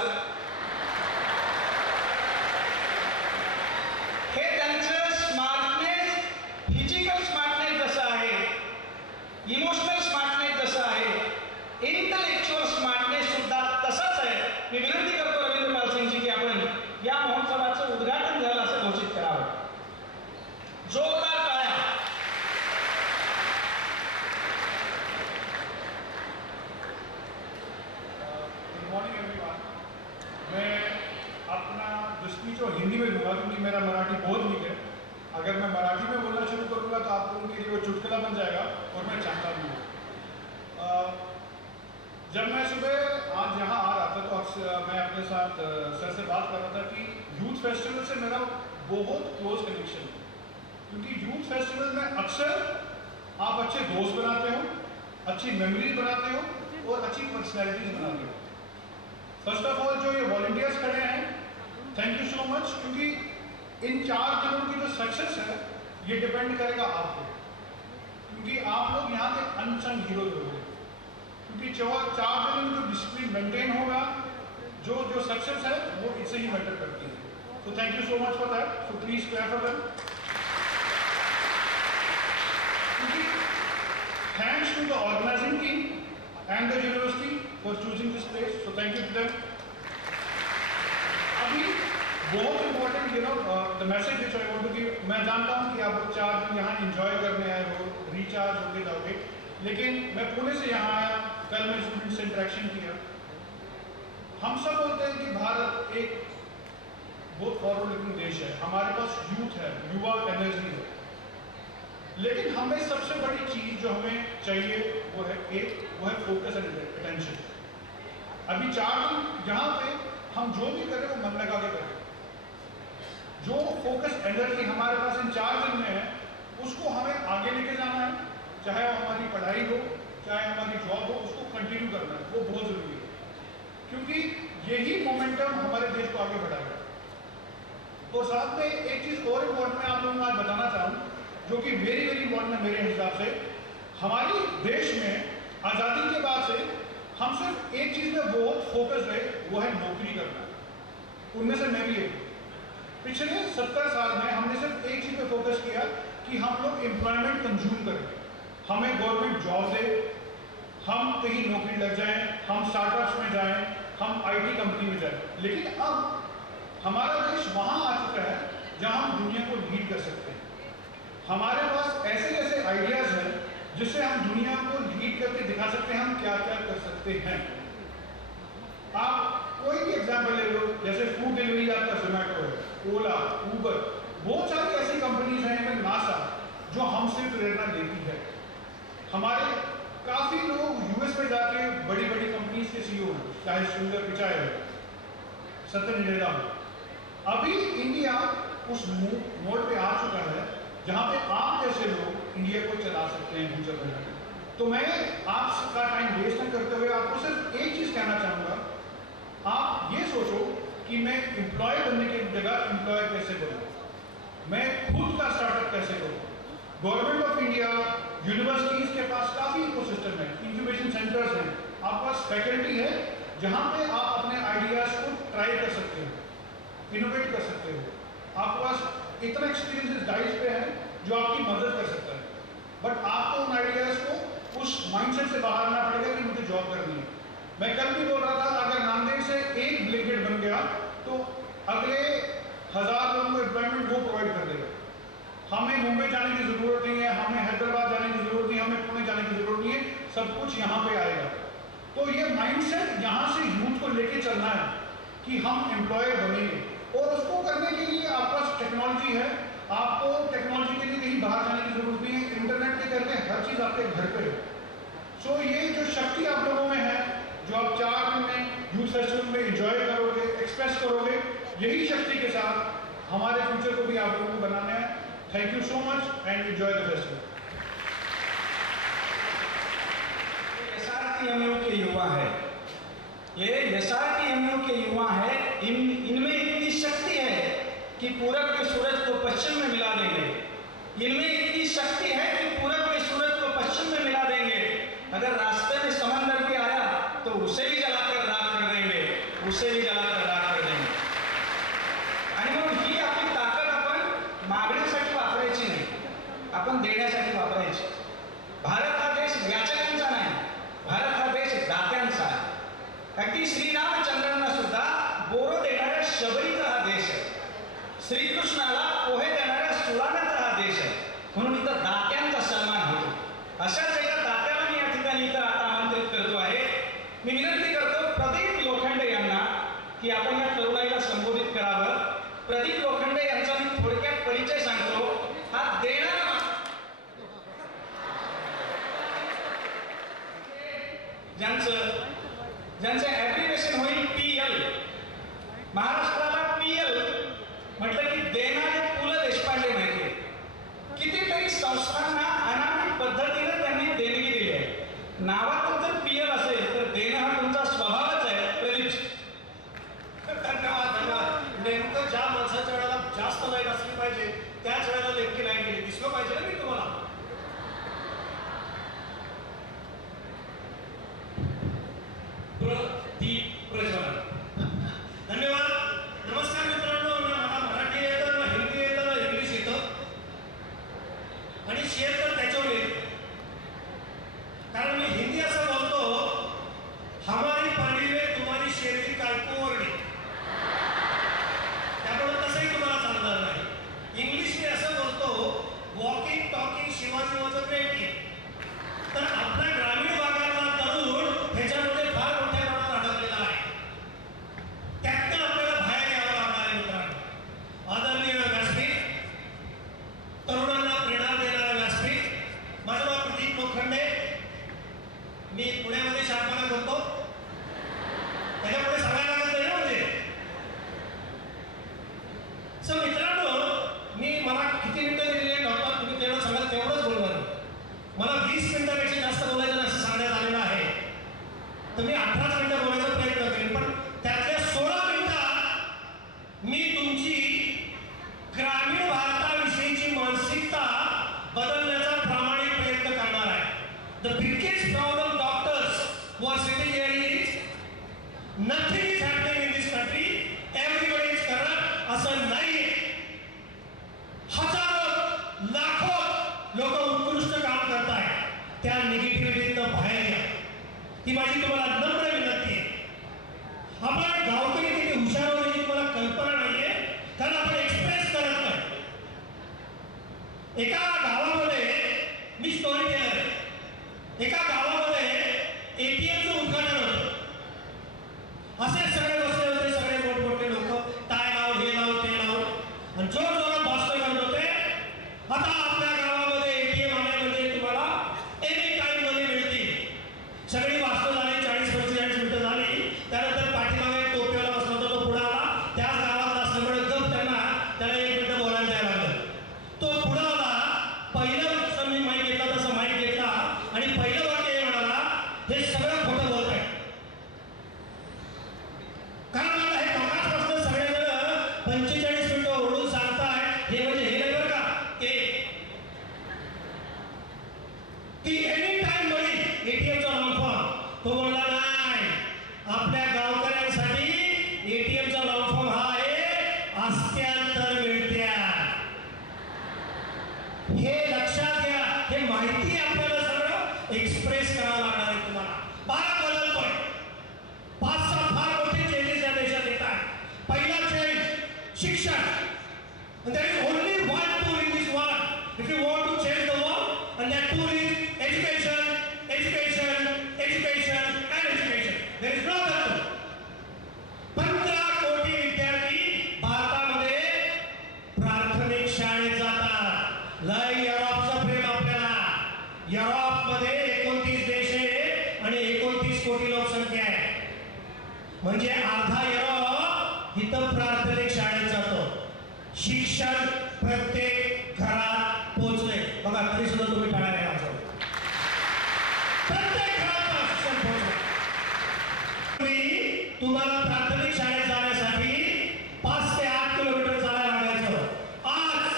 हिंदी में लूँगा क्योंकि मेरा मराठी बहुत वीक है। अगर मैं मराठी में बोलना शुरू करूँगा तो आप लोगों के लिए वो चुटकुला बन जाएगा और मैं चाहता भी हूँ। जब मैं सुबह आज यहाँ आ रहा था तो अक्सर मैं अपने साथ सर से बात कर रहा था कि यूथ फेस्टिवल से मेरा बहुत क्लोज कनेक्शन है, क्योंकि यूथ फेस्टिवल में अक्सर आप अच्छे दोस्त बनाते हो, अच्छी मेमोरीज बनाते हो और अच्छी पर्सनैलिटीज बनाते हो। फर्स्ट ऑफ ऑल जो ये वॉलंटियर्स खड़े हैं, थैंक यू सो मच, क्योंकि इन 4 दिनों की जो सक्सेस है ये डिपेंड करेगा आप पे, क्योंकि आप लोग यहाँ के अनसंग हीरो होंगे, क्योंकि 4 दिन में जो डिसिप्लिन मेंटेन होगा, जो सक्सेस है वो इससे ही मैटर करती है। तो thank you so much for that, so please clap for them. Thanks to the organising team and the university for choosing this place, so thank you to them. अभी बहुत important the message which I want to give, मैं जानता हूँ कि आप लोग 4 दिन यहाँ एंजॉय करने आए हो, रिचार्ज होके जाओगे, लेकिन मैं पुणे से यहाँ आया, कल मैं स्टूडेंट से इंटरेक्शन किया। हम सब बोलते हैं कि भारत एक बहुत फॉरवर्ड लुकिंग देश है, हमारे पास यूथ है, युवा एनर्जी है, लेकिन हमें सबसे बड़ी चीज जो हमें चाहिए वो है फोकस एंड अटेंशन। अभी 4 दिन यहाँ पे हम जो भी करें वो मन लगा के करें। जो फोकस एनर्जी हमारे पास इन 4 दिन में है उसको हमें आगे लेके जाना है, चाहे वो हमारी पढ़ाई हो, चाहे हमारी जॉब हो, उसको कंटिन्यू करना है, वो बहुत जरूरी है, क्योंकि यही मोमेंटम हमारे देश को आगे बढ़ाएगा। और साथ में एक चीज और इम्पोर्टेंट मैं आप लोगों को आज बताना चाहूँ, जो कि वेरी वेरी इम्पोर्टेंट है मेरे हिसाब से। हमारे देश में आज़ादी के बाद से हम सिर्फ एक चीज में बहुत फोकस है, वो है नौकरी करना। उनमें से मैं भी एक। पिछले 70 साल में हमने सिर्फ एक चीज पे फोकस किया कि हम लोग एम्प्लॉयमेंट कंज्यूम करें, हमें गवर्नमेंट जॉब दे, हम कहीं नौकरी लग जाएं, हम स्टार्टअप्स में जाएं, हम आईटी कंपनी में जाएं। लेकिन अब हमारा देश वहां आ चुका है जहां हम दुनिया को लीड कर सकते हैं। हमारे पास ऐसे ऐसे आइडियाज हैं जिससे हम दुनिया को लीड करके दिखा सकते हैं हम क्या क्या कर सकते हैं। आप कोई भी एग्जाम्पल ले लो, जैसे फूड डिलीवरी आपका जोमेटो है, ओला, उबर, बहुत सारी ऐसी कंपनीज हैं, इवन नासा, जो हमसे प्रेरणा लेती है। हमारे काफी लोग यूएस में जाके बड़ी बड़ी कंपनीज के सीईओ हैं, चाहे सुंदर पिचाई है, सत्य नडेला हो। अभी इंडिया उस मोड पे आ चुका है जहां पे आप जैसे लोग इंडिया को चला सकते हैं फ्यूचर में। तो मैं आपका टाइम वेस्ट न करते हुए आपको सिर्फ एक चीज कहना चाहूंगा, आप ये सोचो कि मैं एम्प्लॉय बनने की जगह एम्प्लॉय कैसे करूं, मैं खुद का स्टार्टअप कैसे करूं। Government of India, universities K pass coffee ecosystem है, इंक्यूबेशन सेंटर्स हैं, आपके पास फैकल्टी है जहां पे आप अपने आइडियाज को ट्राई कर सकते हो, इनोवेट कर सकते हो। आपके पास इतना एक्सपीरियंस इस डाइस पे है जो आपकी मदद कर सकता है, बट आपको उन आइडियाज को उस माइंडसेट से बाहर आना पड़ेगा कि मुझे जॉब करनी है। मैं कल भी बोल रहा था, अगर नांदेड़ से एक ब्लिंकिट बन गया तो अगले 1000 लोगों को एम्प्लॉयमेंट वो प्रोवाइड कर देगा। हमें मुंबई जाने की जरूरत नहीं है, हमें हैदराबाद जाने की जरूरत नहीं है, हमें पुणे जाने की जरूरत नहीं है, सब कुछ यहाँ पे आएगा। तो ये माइंडसेट यहाँ से यूथ को लेके चलना है कि हम एम्प्लॉयर बनेंगे, और उसको करने के लिए आपके पास टेक्नोलॉजी है। आपको टेक्नोलॉजी के लिए कहीं बाहर जाने की जरूरत नहीं है, इंटरनेट के करके हर चीज आपके घर पे है। सो ये जो शक्ति आप लोगों में है, जो आप 4 दिन में यूथ फेस्टिवल में एंजॉय करोगे, एक्सप्रेस करोगे, यही शक्ति के साथ हमारे फ्यूचर को भी आप लोगों को बनाना है। Thank you so much and enjoy the festival. SRTMU के युवा है, ये एसआरटीएमयू के युवा है, इनमें इतनी शक्ति है कि पूरब के सूरज को पश्चिम में मिला देंगे। इनमें इतनी शक्ति है कि पूरब के सूरज को पश्चिम में मिला देंगे। अगर रास्ते में समंदर भी आया तो उसे भी जलाकर राख कर देंगे, उसे भी जलाकर राख कर देंगे। आणि मग ही आपली ताकद आपण मागण्यासाठी वापरायची नाही, आपण देण्यासाठी वापरायची। भारत हा देश याचकांचा नाही, भारत हा देश दात्यांचा आहे। अगदी श्रीरामचंद्रांना सुद्धा बोरो देणाऱ्या शबरीचा हा देश आहे, श्रीकृष्णाला पोहे देणाऱ्या सुरानाचा हा देश आहे, म्हणून इथं दात्यांचा सन्मान होतो। अशाच एका दात्याला मी या ठिकाणी इथं आता आमंत्रित करतो आहे। मी विनंती करतो प्रदीप लोखंडे यांना की आपण या तरुणाईला संबोधित करावं। प्रदीप ज्यांचं ॲब्रिवेशन होईल PL. महाराष्ट्राला PL म्हटलं की देणारे पु ल देशपांडे माहिती आहे. कितीतरी संस्थांना अनामिक पद्धतीने त्यांनी देणगी दिली आहे. नावातून जर PL असेल तर देणं हा तुमचा स्वभावच आहे. प्रदीप. धन्यवाद. नेमकं ज्या माणसाच्या वेळेला जास्त लाईट असली पाहिजे त्याच वेळेला नेमकी लाईट गेली दिसलं पाहिजे ना मी तुम्हाला. धन्यवाद. नमस्कार मित्रांनो. मला मराठी येतं ना हिंदी येतं ना इंग्लिश येतं आणि शेअर तर त्याच्यावर येतं. कारण मी हिंदी असं बोलतो, हमारी पानी में तुम्हारी शेरनी कायको ओरडी. त्यामुळे तसंही तुम्हाला चालणार नाही. इंग्लिश मी असं बोलतो, वॉकिंग टॉकिंग शिवाजी माझं पेंटिंग. तर आपल्या ग्रामीण भागातला तरुण ह्याच्यामध्ये फार मोठ्या प्रमाणात अडकलेला आहे. त्यातनं आपल्याला बाहेर यावं लागणार आहे मित्रांनो. आदरणीय व्यासपीठ, तरुणांना प्रेरणा देणारा व्यासपीठ. माझं नाव प्रदीप लोखंडे. मी पुण्यामध्ये शाळापणा करतो. त्याच्यापुढे सांगायला लागत नाही ना म्हणजे. सो मित्रांनो, मला किती मिनिटं दिलेली डॉक्टर तुम्ही तेवढं सांगाल तेवढंच बोलणार. मला 20 मिनिटापेक्षा जास्त बोलायचं असं सांगण्यात आलेलं आहे. तर मी 18 मिनिटं बोलायचा प्रयत्न करेन. पण त्यातल्या 16 मिनिटात मी तुमची ग्रामीण भारताविषयीची मानसिकता बदलण्याचा प्रामाणिक प्रयत्न करणार आहे. The biggest problem doctors who are sitting here is nothing is happening in this country. Everybody is corrupt. असं नाही. हजारो लाखो लोक उत्कृष्ट काम करतायत. त्या निगेटिव्हिटीतनं बाहेर या, ही माझी तुम्हाला नम्र विनंती आहे. आपण गावकरी किती हुशार होण्याची तुम्हाला कल्पना नाहीये, कारण आपण एक्सप्रेस करत नाही. एका गावामध्ये मी स्टोरी टेलर आहे. एका गावामध्ये ATMचं उद्घाटन होतं. असे सगळे बसले होते, सगळे मोठमोठे लोक, टाय लाव, हे लाव, ते लाव, आणि जोर जोरात भाषण करत होते. आता आपल्या गावामध्ये ATM आल्यामध्ये तुम्हाला एनी टाइम मध्ये मिळतील. सगळी भाषण झाली. 40-45 मिनिटं झाली. त्यानंतर पाठीमागे टोपीवाला बसला होता, तो पुढे आला. त्याच गावात असल्यामुळे गप त्याला 1 मिनिटं बोलायला द्यायला लागलं. तो पुढे आला. पहिलं जसं मी माईक घेतला तसं माईक घेतला आणि पहिलं वाक्य हे म्हणाला, हे सगळं खोटं बोलत आहे. कारण मला हे कामापासून सगळेजण 45 मिनिटं ओढून सांगताय. हे म्हणजे हे नाही बरं का, की एनी टाइम मिळेल ATMचा लॉंग फॉर्म. तो म्हणला नाही, आपल्या गावकऱ्यांसाठी ATMचा लॉंग फॉर्म हा आहे अस्त्यांतर मिळत्या. हे लक्षात घ्या. हे माहिती आपल्याला सगळं एक्सप्रेस करावं लागणार आहे तुम्हाला. भारत बदलतोय. 5-6 फार मोठे चेंजेस या देशात येत आहेत. पहिला चेंज शिक्षण. And there is only one tool in this world if you want to change the world, and that tool is education, education, education, and education. There is no other tool. 15 कोटी विद्यार्थी भारतामध्ये प्राथमिक शाळेत जातात. लय युरोपचं प्रेम आपल्याला. युरोपमध्ये 29 देश आहे आणि 29 कोटी लोकसंख्या आहे. म्हणजे अर्धा युरोप इथं प्राथमिक शाळेत जातो. शिक्षण प्रत्येक घरात पोहोचले. बघा तरी सुद्धा तुम्ही टाळा द्या. प्रत्येक घरात शिक्षण पोहोचले. तुम्हाला प्राथमिक शाळेत जाण्यासाठी 5 ते 8 किलोमीटर चालायला लागायचं. आज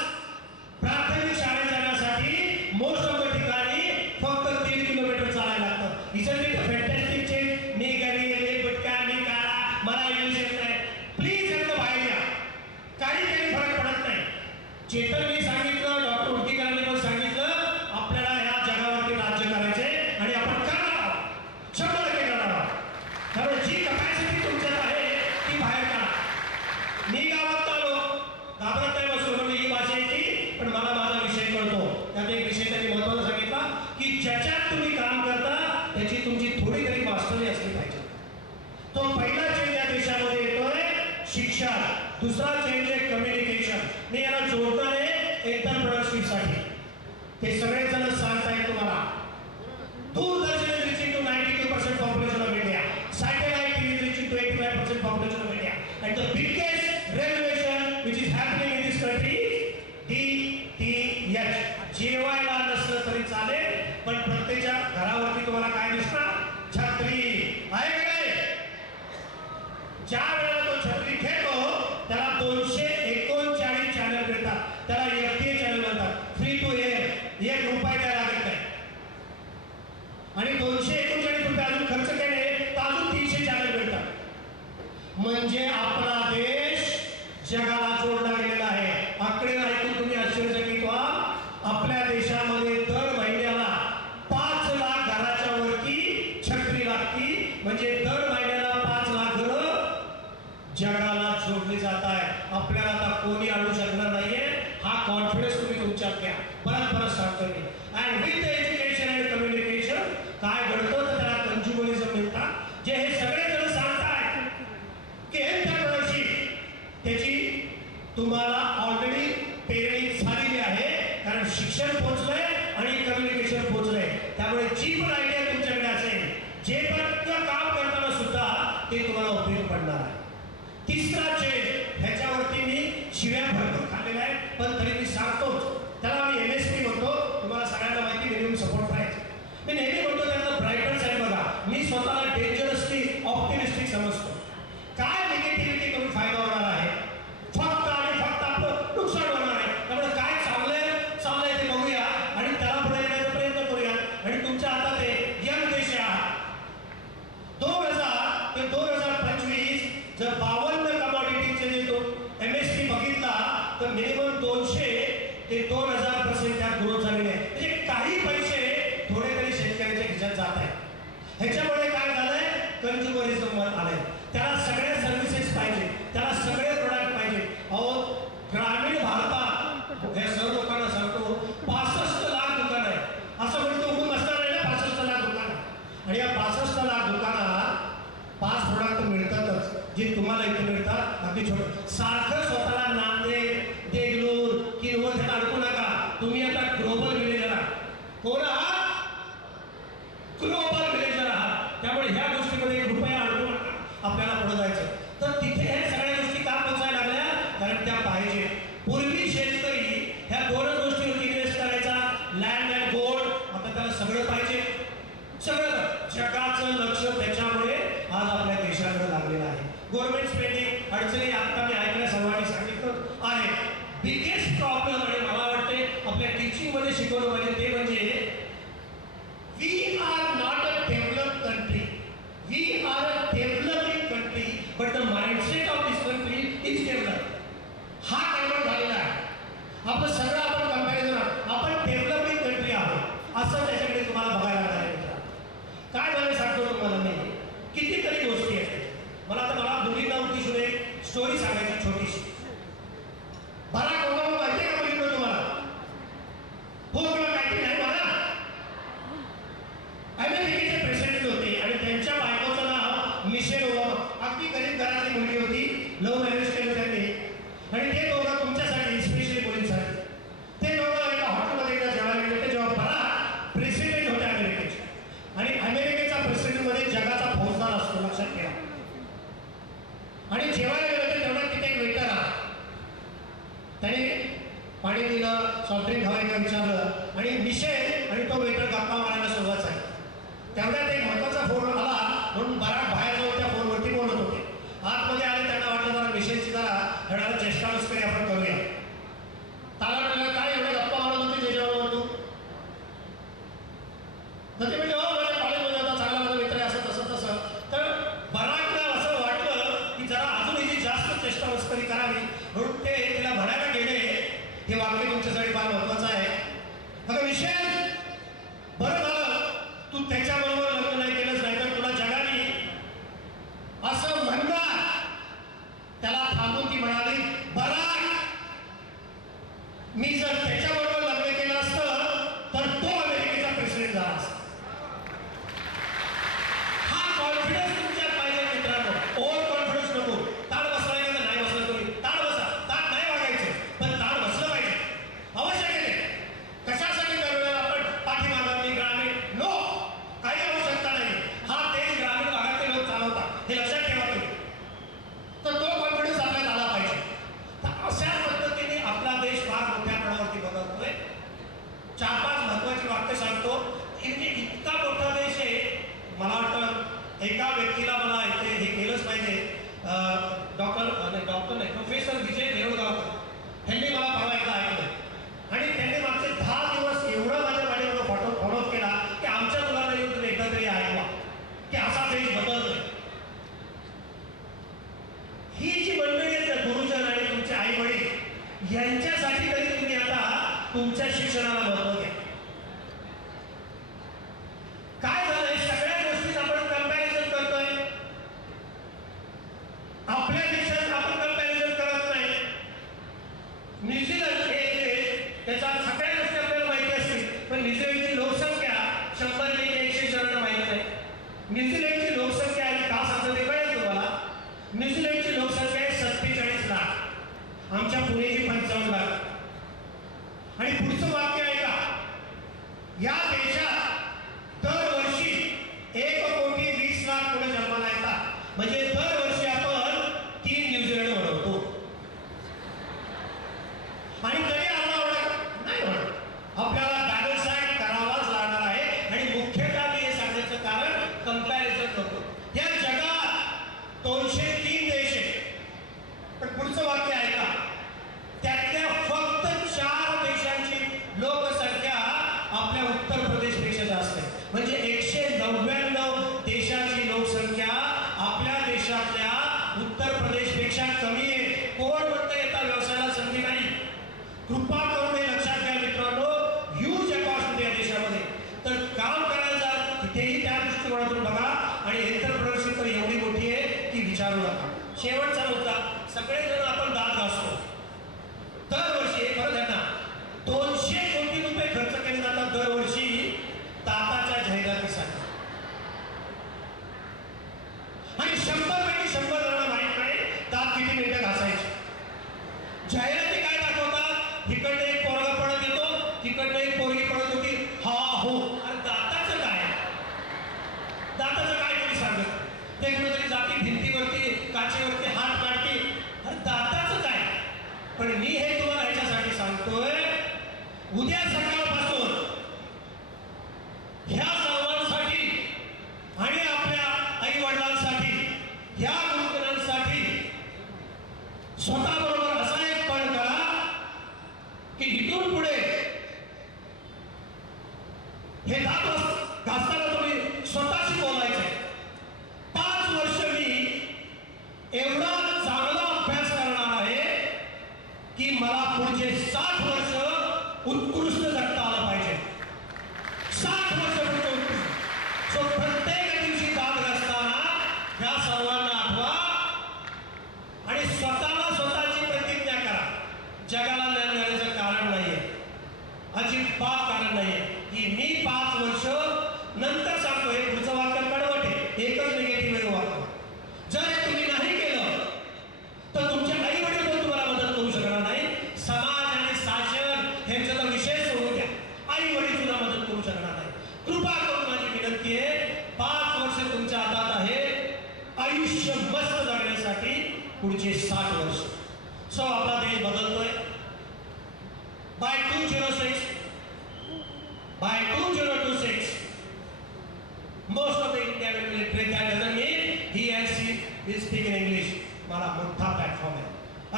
प्राथमिक शाळेत जाण्यासाठी मोस्ट ऑफ द ठिकाणी फक्त 3 किलोमीटर चालायला लागतं. Is it a fantastic change? मी गरीब, गुटखा, मी काळा, मला इंग्लिश येत नाही. प्लीज यातनं बाहेर या. काही फरक पडत नाही. चेतन मी सांगितलं, डॉक्टर उर्तीकरांनी पण सांगितलं, आपल्याला ह्या जगावरती राज्य करायचे आणि आपण करणार आहोत. 100% करणार आहोत. त्यामुळे जी कपॅसिटी तुमच्यात आहे ती बाहेर काढा. मी गावात आलो, घाबरत नाही बसलो, म्हणजे ही भाषा येते पण मला माझा विषय कळतो. त्यात एक विषय त्यांनी महत्वाचा सांगितला की ज्याच्यात तुम्ही काम करता त्याची तुमची थोडी तरी मास्टरी असली पाहिजे. तो पहिला चेंज या देशामध्ये येतोय शिक्षण. दुसरा चेंज आहे कम्युनिकेशन. मी याला जोडणार आहे एंटरप्रेन्योरशिपसाठी. ते सगळेजण सांगतायत तुम्हाला. दूरदर्शन is reaching to 92% of आणि 239 रुपये अजून खर्च केले तर अजून 300 चॅनल मिळतात. म्हणजे आपला देश जगाला जोडला गेलेला आहे. आकडे ऐकून तुम्ही आश्चर्यचकित व्हा. आपल्या देशामध्ये दर महिन्याला 5 लाख घराच्या वरती छत्री लागती. म्हणजे दर महिन्याला 5 लाख घरं जगाला जोडली जात आहे. आपल्याला आता कोणी आणू शकणार नाहीये. हा कॉन्फिडन्स तुम्ही तुमच्यात घ्या. परत सांगतो मी. And with education and communication काय घडतं तर त्याला कंज्युमरिझम म्हणतात. जे हे सगळे जण सांगताय की एंटरप्रेन्योरशिप त्याची तुम्हाला ऑलरेडी पेरणी झालेली आहे. कारण शिक्षण पोहोचलंय आणि कम्युनिकेशन पोहोचलंय. त्यामुळे जी पण आयडिया तुमच्याकडे असेल, जे पण काम करताना सुद्धा ते तुम्हाला उपयोग पडणार आहे. तिसरा चेन ह्याच्यावरती मी शिव्या भरपूर खाल्लेला आहे, पण तरी मी सांगतोच. त्याला मी MSP म्हणतो. तुम्हाला सगळ्यांना माहिती मिनिमम सपोर्ट प्राईस. मी नेहमी म्हणतो त्यांना ब्राईटर साईड बघा. मी स्वतःला डेंजरसली ऑप्टिमिस्टिक समजतो. काय निगेटिव्हिटी करून फायदा होणार आहे? फक्त आणि फक्त आपलं नुकसान होणार आहे. त्यामुळे काय चाललंय ते बघूया आणि त्याला पुढे येण्याचा प्रयत्न करूया. आणि तुमच्या हातात आहे यंग देश आहे. 2000 ते 2025 जर 52 कमॉडिटीचे जे तो MSP बघितला तर मिनिमम 200 ते 2000% त्यात ग्रोथ झालेली आहे. म्हणजे काही पैसे थोडे तरी शेतकऱ्यांच्या खिशात जात आहेत. ह्याच्यामुळे काय झालंय? कंज्युमरिझम आलंय. त्याला सगळ्या सर्व्हिसेस पाहिजे, त्याला सगळे प्रोडक्ट पाहिजे. अहो ग्रामीण भारतात हे सर्व लोकांना सांगतो 65 लाख दुकान आहे. असं म्हणतो उभून बसणार आहे ना 65 लाख दुकान. आणि या 65 लाख दुकानात 5 प्रोडक्ट मिळतातच जे तुम्हाला इथे मिळतात. अगदी छोटं सारखं स्वतःला नांदेड, देगलूर, किनवट हे अडकू नका. तुम्ही आता ग्लोबल विलेजर आहात. कोण आहात? ग्लोबल विलेजर आहात. त्यामुळे ह्या गोष्टीमध्ये 1 रुपया अडकू नका. आपल्याला पुढे जायचं तर तिथे हे सगळ्या गोष्टी का पोचायला लागल्या? कारण त्या पाहिजे. पूर्वी शेतकरी ह्या 2 गोष्टीवरती इन्व्हेस्ट करायचा, लँड अँड गोल्ड. आता त्याला सगळं पाहिजे. सगळं जगाचं लक्ष त्याच्यामुळे आज आपल्या देशाकडे लागलेलं आहे. गव्हर्नमेंट स्पेंडिंग अडचणी आता मी ऐकल्या सर्वांनी सांगितलं आहे. बिगेस्ट प्रॉब्लेम आणि मला वाटते आपल्या टीचिंग मध्ये शिकवलं पाहिजे ते म्हणजे we are not a developed country. We are a developing country but the mindset of this country is develop. हा कन्वर्ट झालेला आहे. आपलं सगळं आपण कंपॅरिझन आपण डेव्हलपिंग कंट्री आहोत असं त्याच्याकडे तुम्हाला बघायला लागणार आहे. काय झालं सांगतो तुम्हाला मी. कितीतरी गोष्टी आहेत. मला मुलींना उद्देशून एक स्टोरी सांगायची छोटीशी. बराक ओबामा माहिती का बघितलं तुम्हाला? हो किंवा माहिती नाही मला. अमेरिकेचे प्रेसिडेंट होते आणि त्यांच्या बायकोचं नाव मिशेल ओबामा. अगदी गरीब घरातली मुलगी होती. लव्ह मॅरेज केलं त्यांनी. आणि ते दोघं तुमच्यासाठी स्पेशली मुलींसाठी ते दोघं एका हॉटेलमध्ये एकदा जेवायला गेले होते जेव्हा बराक प्रेसिडेंट होते अमेरिकेचे. आणि अमेरिकेचा प्रेसिडेंट मध्ये जगाचा फौजदार असतो, लक्षात ठेवा. आणि जेवायला गेले होते तेवढ्यात तिथे एक वेटर आला. त्याने पाणी दिलं, सॉफ्ट ड्रिंक हवं का विचारलं आणि मिशेल आणि तो वेटर गप्पा मारायला सुरुवात झाली. तेवढ्यात एक महत्वाचा फोन आला म्हणून बराक बाहेर जाऊन त्या फोनवरती बोलत होते. आतमध्ये आले. त्यांना वाटलं जरा मिशेलची जरा चेष्टा मस्करी आपण करूया. त्याला म्हटलं काय एवढ्या गप्पा मारत होते त्याच्यावर तू? तर ते म्हणजे हो मला कॉलेजमध्ये होता, चांगला माझा मित्र आहे, असं तसं. तर बराकला असं वाटलं की जरा अजून हिची जास्त चेष्टा मस्करी करावी म्हणून ते तिला म्हणायला गेले. हे वाक्य तुमच्यासाठी फार महत्वाचं आहे. अगं मिशेल, बरं झालं तू त्याच्याबरोबर लग्न नाही केलंच, नाही तर तुला जगाने असं म्हणणार. त्याला थांबून ती म्हणाली बराक, मी जर त्याच्याबरोबर लग्न केलं असतं तर तो अमेरिकेचा प्रेसिडेंट झाला असता. हा कॉन्फिडन्स तुमच्यात पाहिजे मित्रांनो. ओव्हर कॉन्फिडन्स नको. ताण बसलाय का नाही बसला तुम्ही ताण बसा. ताण नाही वागायचं पण ताण बसलं पाहिजे. आवश्यक आहे. कशासाठी दरवेळेला आपण पाठीमागावी ग्रामीण नो काही आवश्यकता नाही. हा देश ग्रामीण भागातले लोक चालवतात हे लक्षात ठेवा तुम्ही. तर तो कॉन्फिडन्स आपल्याला आला पाहिजे. तर अशा पद्धतीने आपला देश फार मोठ्या पडावरती बदलतोय. 4-5 महत्वाची वाक्य सांगतो. इतका मोठा देश आहे. मला वाटतं एका व्यक्तीला मला इथे हे केलंच पाहिजे. डॉक्टर नाही प्रोफेसर विजय देवडगावकर यांनी मला परवा एकदा ऐकलं आणि त्यांनी मागचे 10 दिवस एवढं माझ्या फॉलो केला की आमच्या मुलांना येऊन तुम्ही न्यूझीलंडची लोकसंख्या आहे, का सांगतो ते कळेल तुम्हाला. न्यूझीलंडची लोकसंख्या आहे 47 लाख, आमच्या पुणेची 55 लाख. आणि पुढचं वाक्य आहे का, या देशात दरवर्षी 1,20,00,000 मुलं जन्माला येतात. म्हणजे दरवर्षी आपण 3 न्यूझीलंड बनवतो. आणि कधी आम्हाला ओळख नाही होणार, आपल्याला बॅलन्स ऍक्ट करावाच लागणार आहे. आणि मुख्यतः मी हे सांगण्याचं कारण कंपॅरिझन करतो. या जगात 203 देश आहेत, पण पुढचं वाक्य आहे का, त्यातल्या फक्त 4 देशांची लोकसंख्या आपल्या उत्तर प्रदेशपेक्षा जास्त आहे. म्हणजे 199 देशांची लोकसंख्या आपल्या देशातल्या उत्तर प्रदेशपेक्षा कमी आहे. कोण म्हणतं येता व्यवसायाला संधी नाही? कृपा करून हे लक्षात घ्या मित्रांनो, ह्यूज अकॉस्ट या देशामध्ये. तर काम करायला जा, तिथेही त्या दृष्टिकोनातून बघा. आणि एंटरप्रेन्योरशिप तर एवढी मोठी आहे की विचारू नका. शेवटचा मुद्दा, सगळेजण आपण दात घासतो. दरवर्षी बरं त्यांना 200 कोटी रुपये खर्च केले जातात दरवर्षी दाताच्या जाहिरातीसाठी. आणि 100 पैकी 100 जणांना माहित नाही दात किती मिनिटं घासायचे. जाहिराती काय दाखवतात, तिकडनं एक पोरगा पडत येतो, तिकडनं एक पोरगी पडत होती, हा हो. अरे दाताचं काय, दाताचं काय कोणी सांगत? ते कुठेतरी जाती भिंतीवरती काचेवरती हात काढते. अरे दाताचं काय? पण मी हे तुम्हाला ह्याच्यासाठी सांगतोय, उद्या सकाळपासून ह्या सर्वांसाठी आणि आपल्या आई वडिलांसाठी, ह्या गुरुजनांसाठी स्वतःबरोबर असा एक पण करा की इथून पुढे हे दात घासताना तुम्ही स्वतःशी बोलायचे. 5 वर्ष मी एवढा चांगला अभ्यास करणार आहे की मला पुढचे 60 वर्ष उत्कृष्ट जगता आलं पाहिजे. 60 वर्ष पुढे उत्कृष्ट. सो प्रत्येक दिवशी दात घासताना ह्या सर्वांना आठवा आणि स्वतःला स्वतःची प्रतिज्ञा करा. जगाला ज्ञान देण्याचं कारण नाहीये, अजिबात कारण नाहीये की मी 5 वर्ष नंतर सांगतो. हे पुढचं वाक्य कडवट आहे, एकच निगेटिव्ह वाक्य. जर तुम्ही नाही केलं तर तुमचे आई वडील पण तुम्हाला मदत करू शकणार नाही. समाज आणि शासन ह्यांचा तर विषय सोडून द्या, आई वडील सुद्धा मदत करू शकणार नाही. कृपा करून माझी विनंती आहे, 5 वर्ष तुमच्या हातात आहे, आयुष्य मस्त जगण्यासाठी पुढचे 60 वर्ष. सो आपला देश बदलतोय. By 2026 most of the India will be literate. That doesn't mean he and she will speak in English. मला मोठा प्लॅटफॉर्म आहे.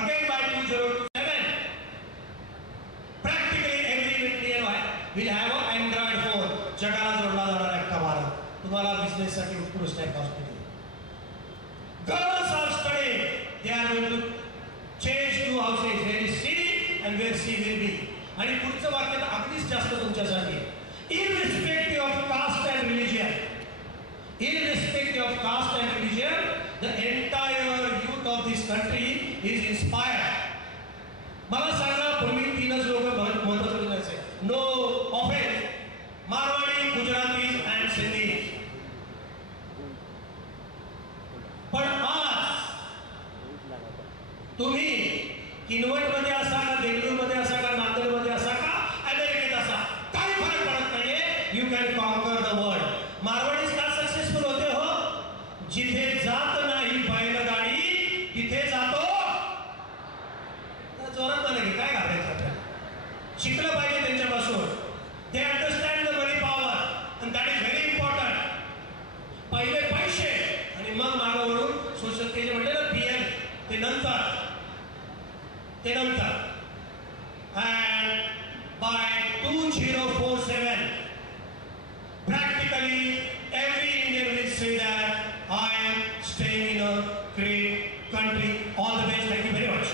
Again by 2027 practically every Indian will have an Android phone. जगाला जोडला जाणारा एकटा भारत. तुम्हाला बिझनेस साठी उत्कृष्ट आहे hospital. Girls are studying. They are going to change 2 houses. Where is she and where she will be. आणि पुढचं वाक्य तर अगदीच जास्त तुमच्यासाठी. Irrespective of caste and religion, the entire youth of this country is inspired. मला सांगा, पूर्वी 3च लोक महत्त्वाचे असायचे. No offence, Marwari, Gujarati and Sindhi. पण आज तुम्ही किनवटमध्ये असा का, बेंगळूरमध्ये असा का, नांदेडमध्ये असा का, अमेरिकेत असा, काही फरक पडत नाहीये. You can conquer the world. Marwaris का सक्सेसफुल होते हो? जिथे जात नाही बैलगाडी तिथे जातो. जोरात नाही, काय घालायचं आपल्याला? शिकलं पाहिजे त्यांच्यापासून. ते understand the money power and that is very important. पहिले पैसे आणि मग मागावरून सोशल ते जे म्हणले ना PM, ते नंतर. And by 2047 practically every Indian will say that I am staying in a great country. All the best. Thank you very much.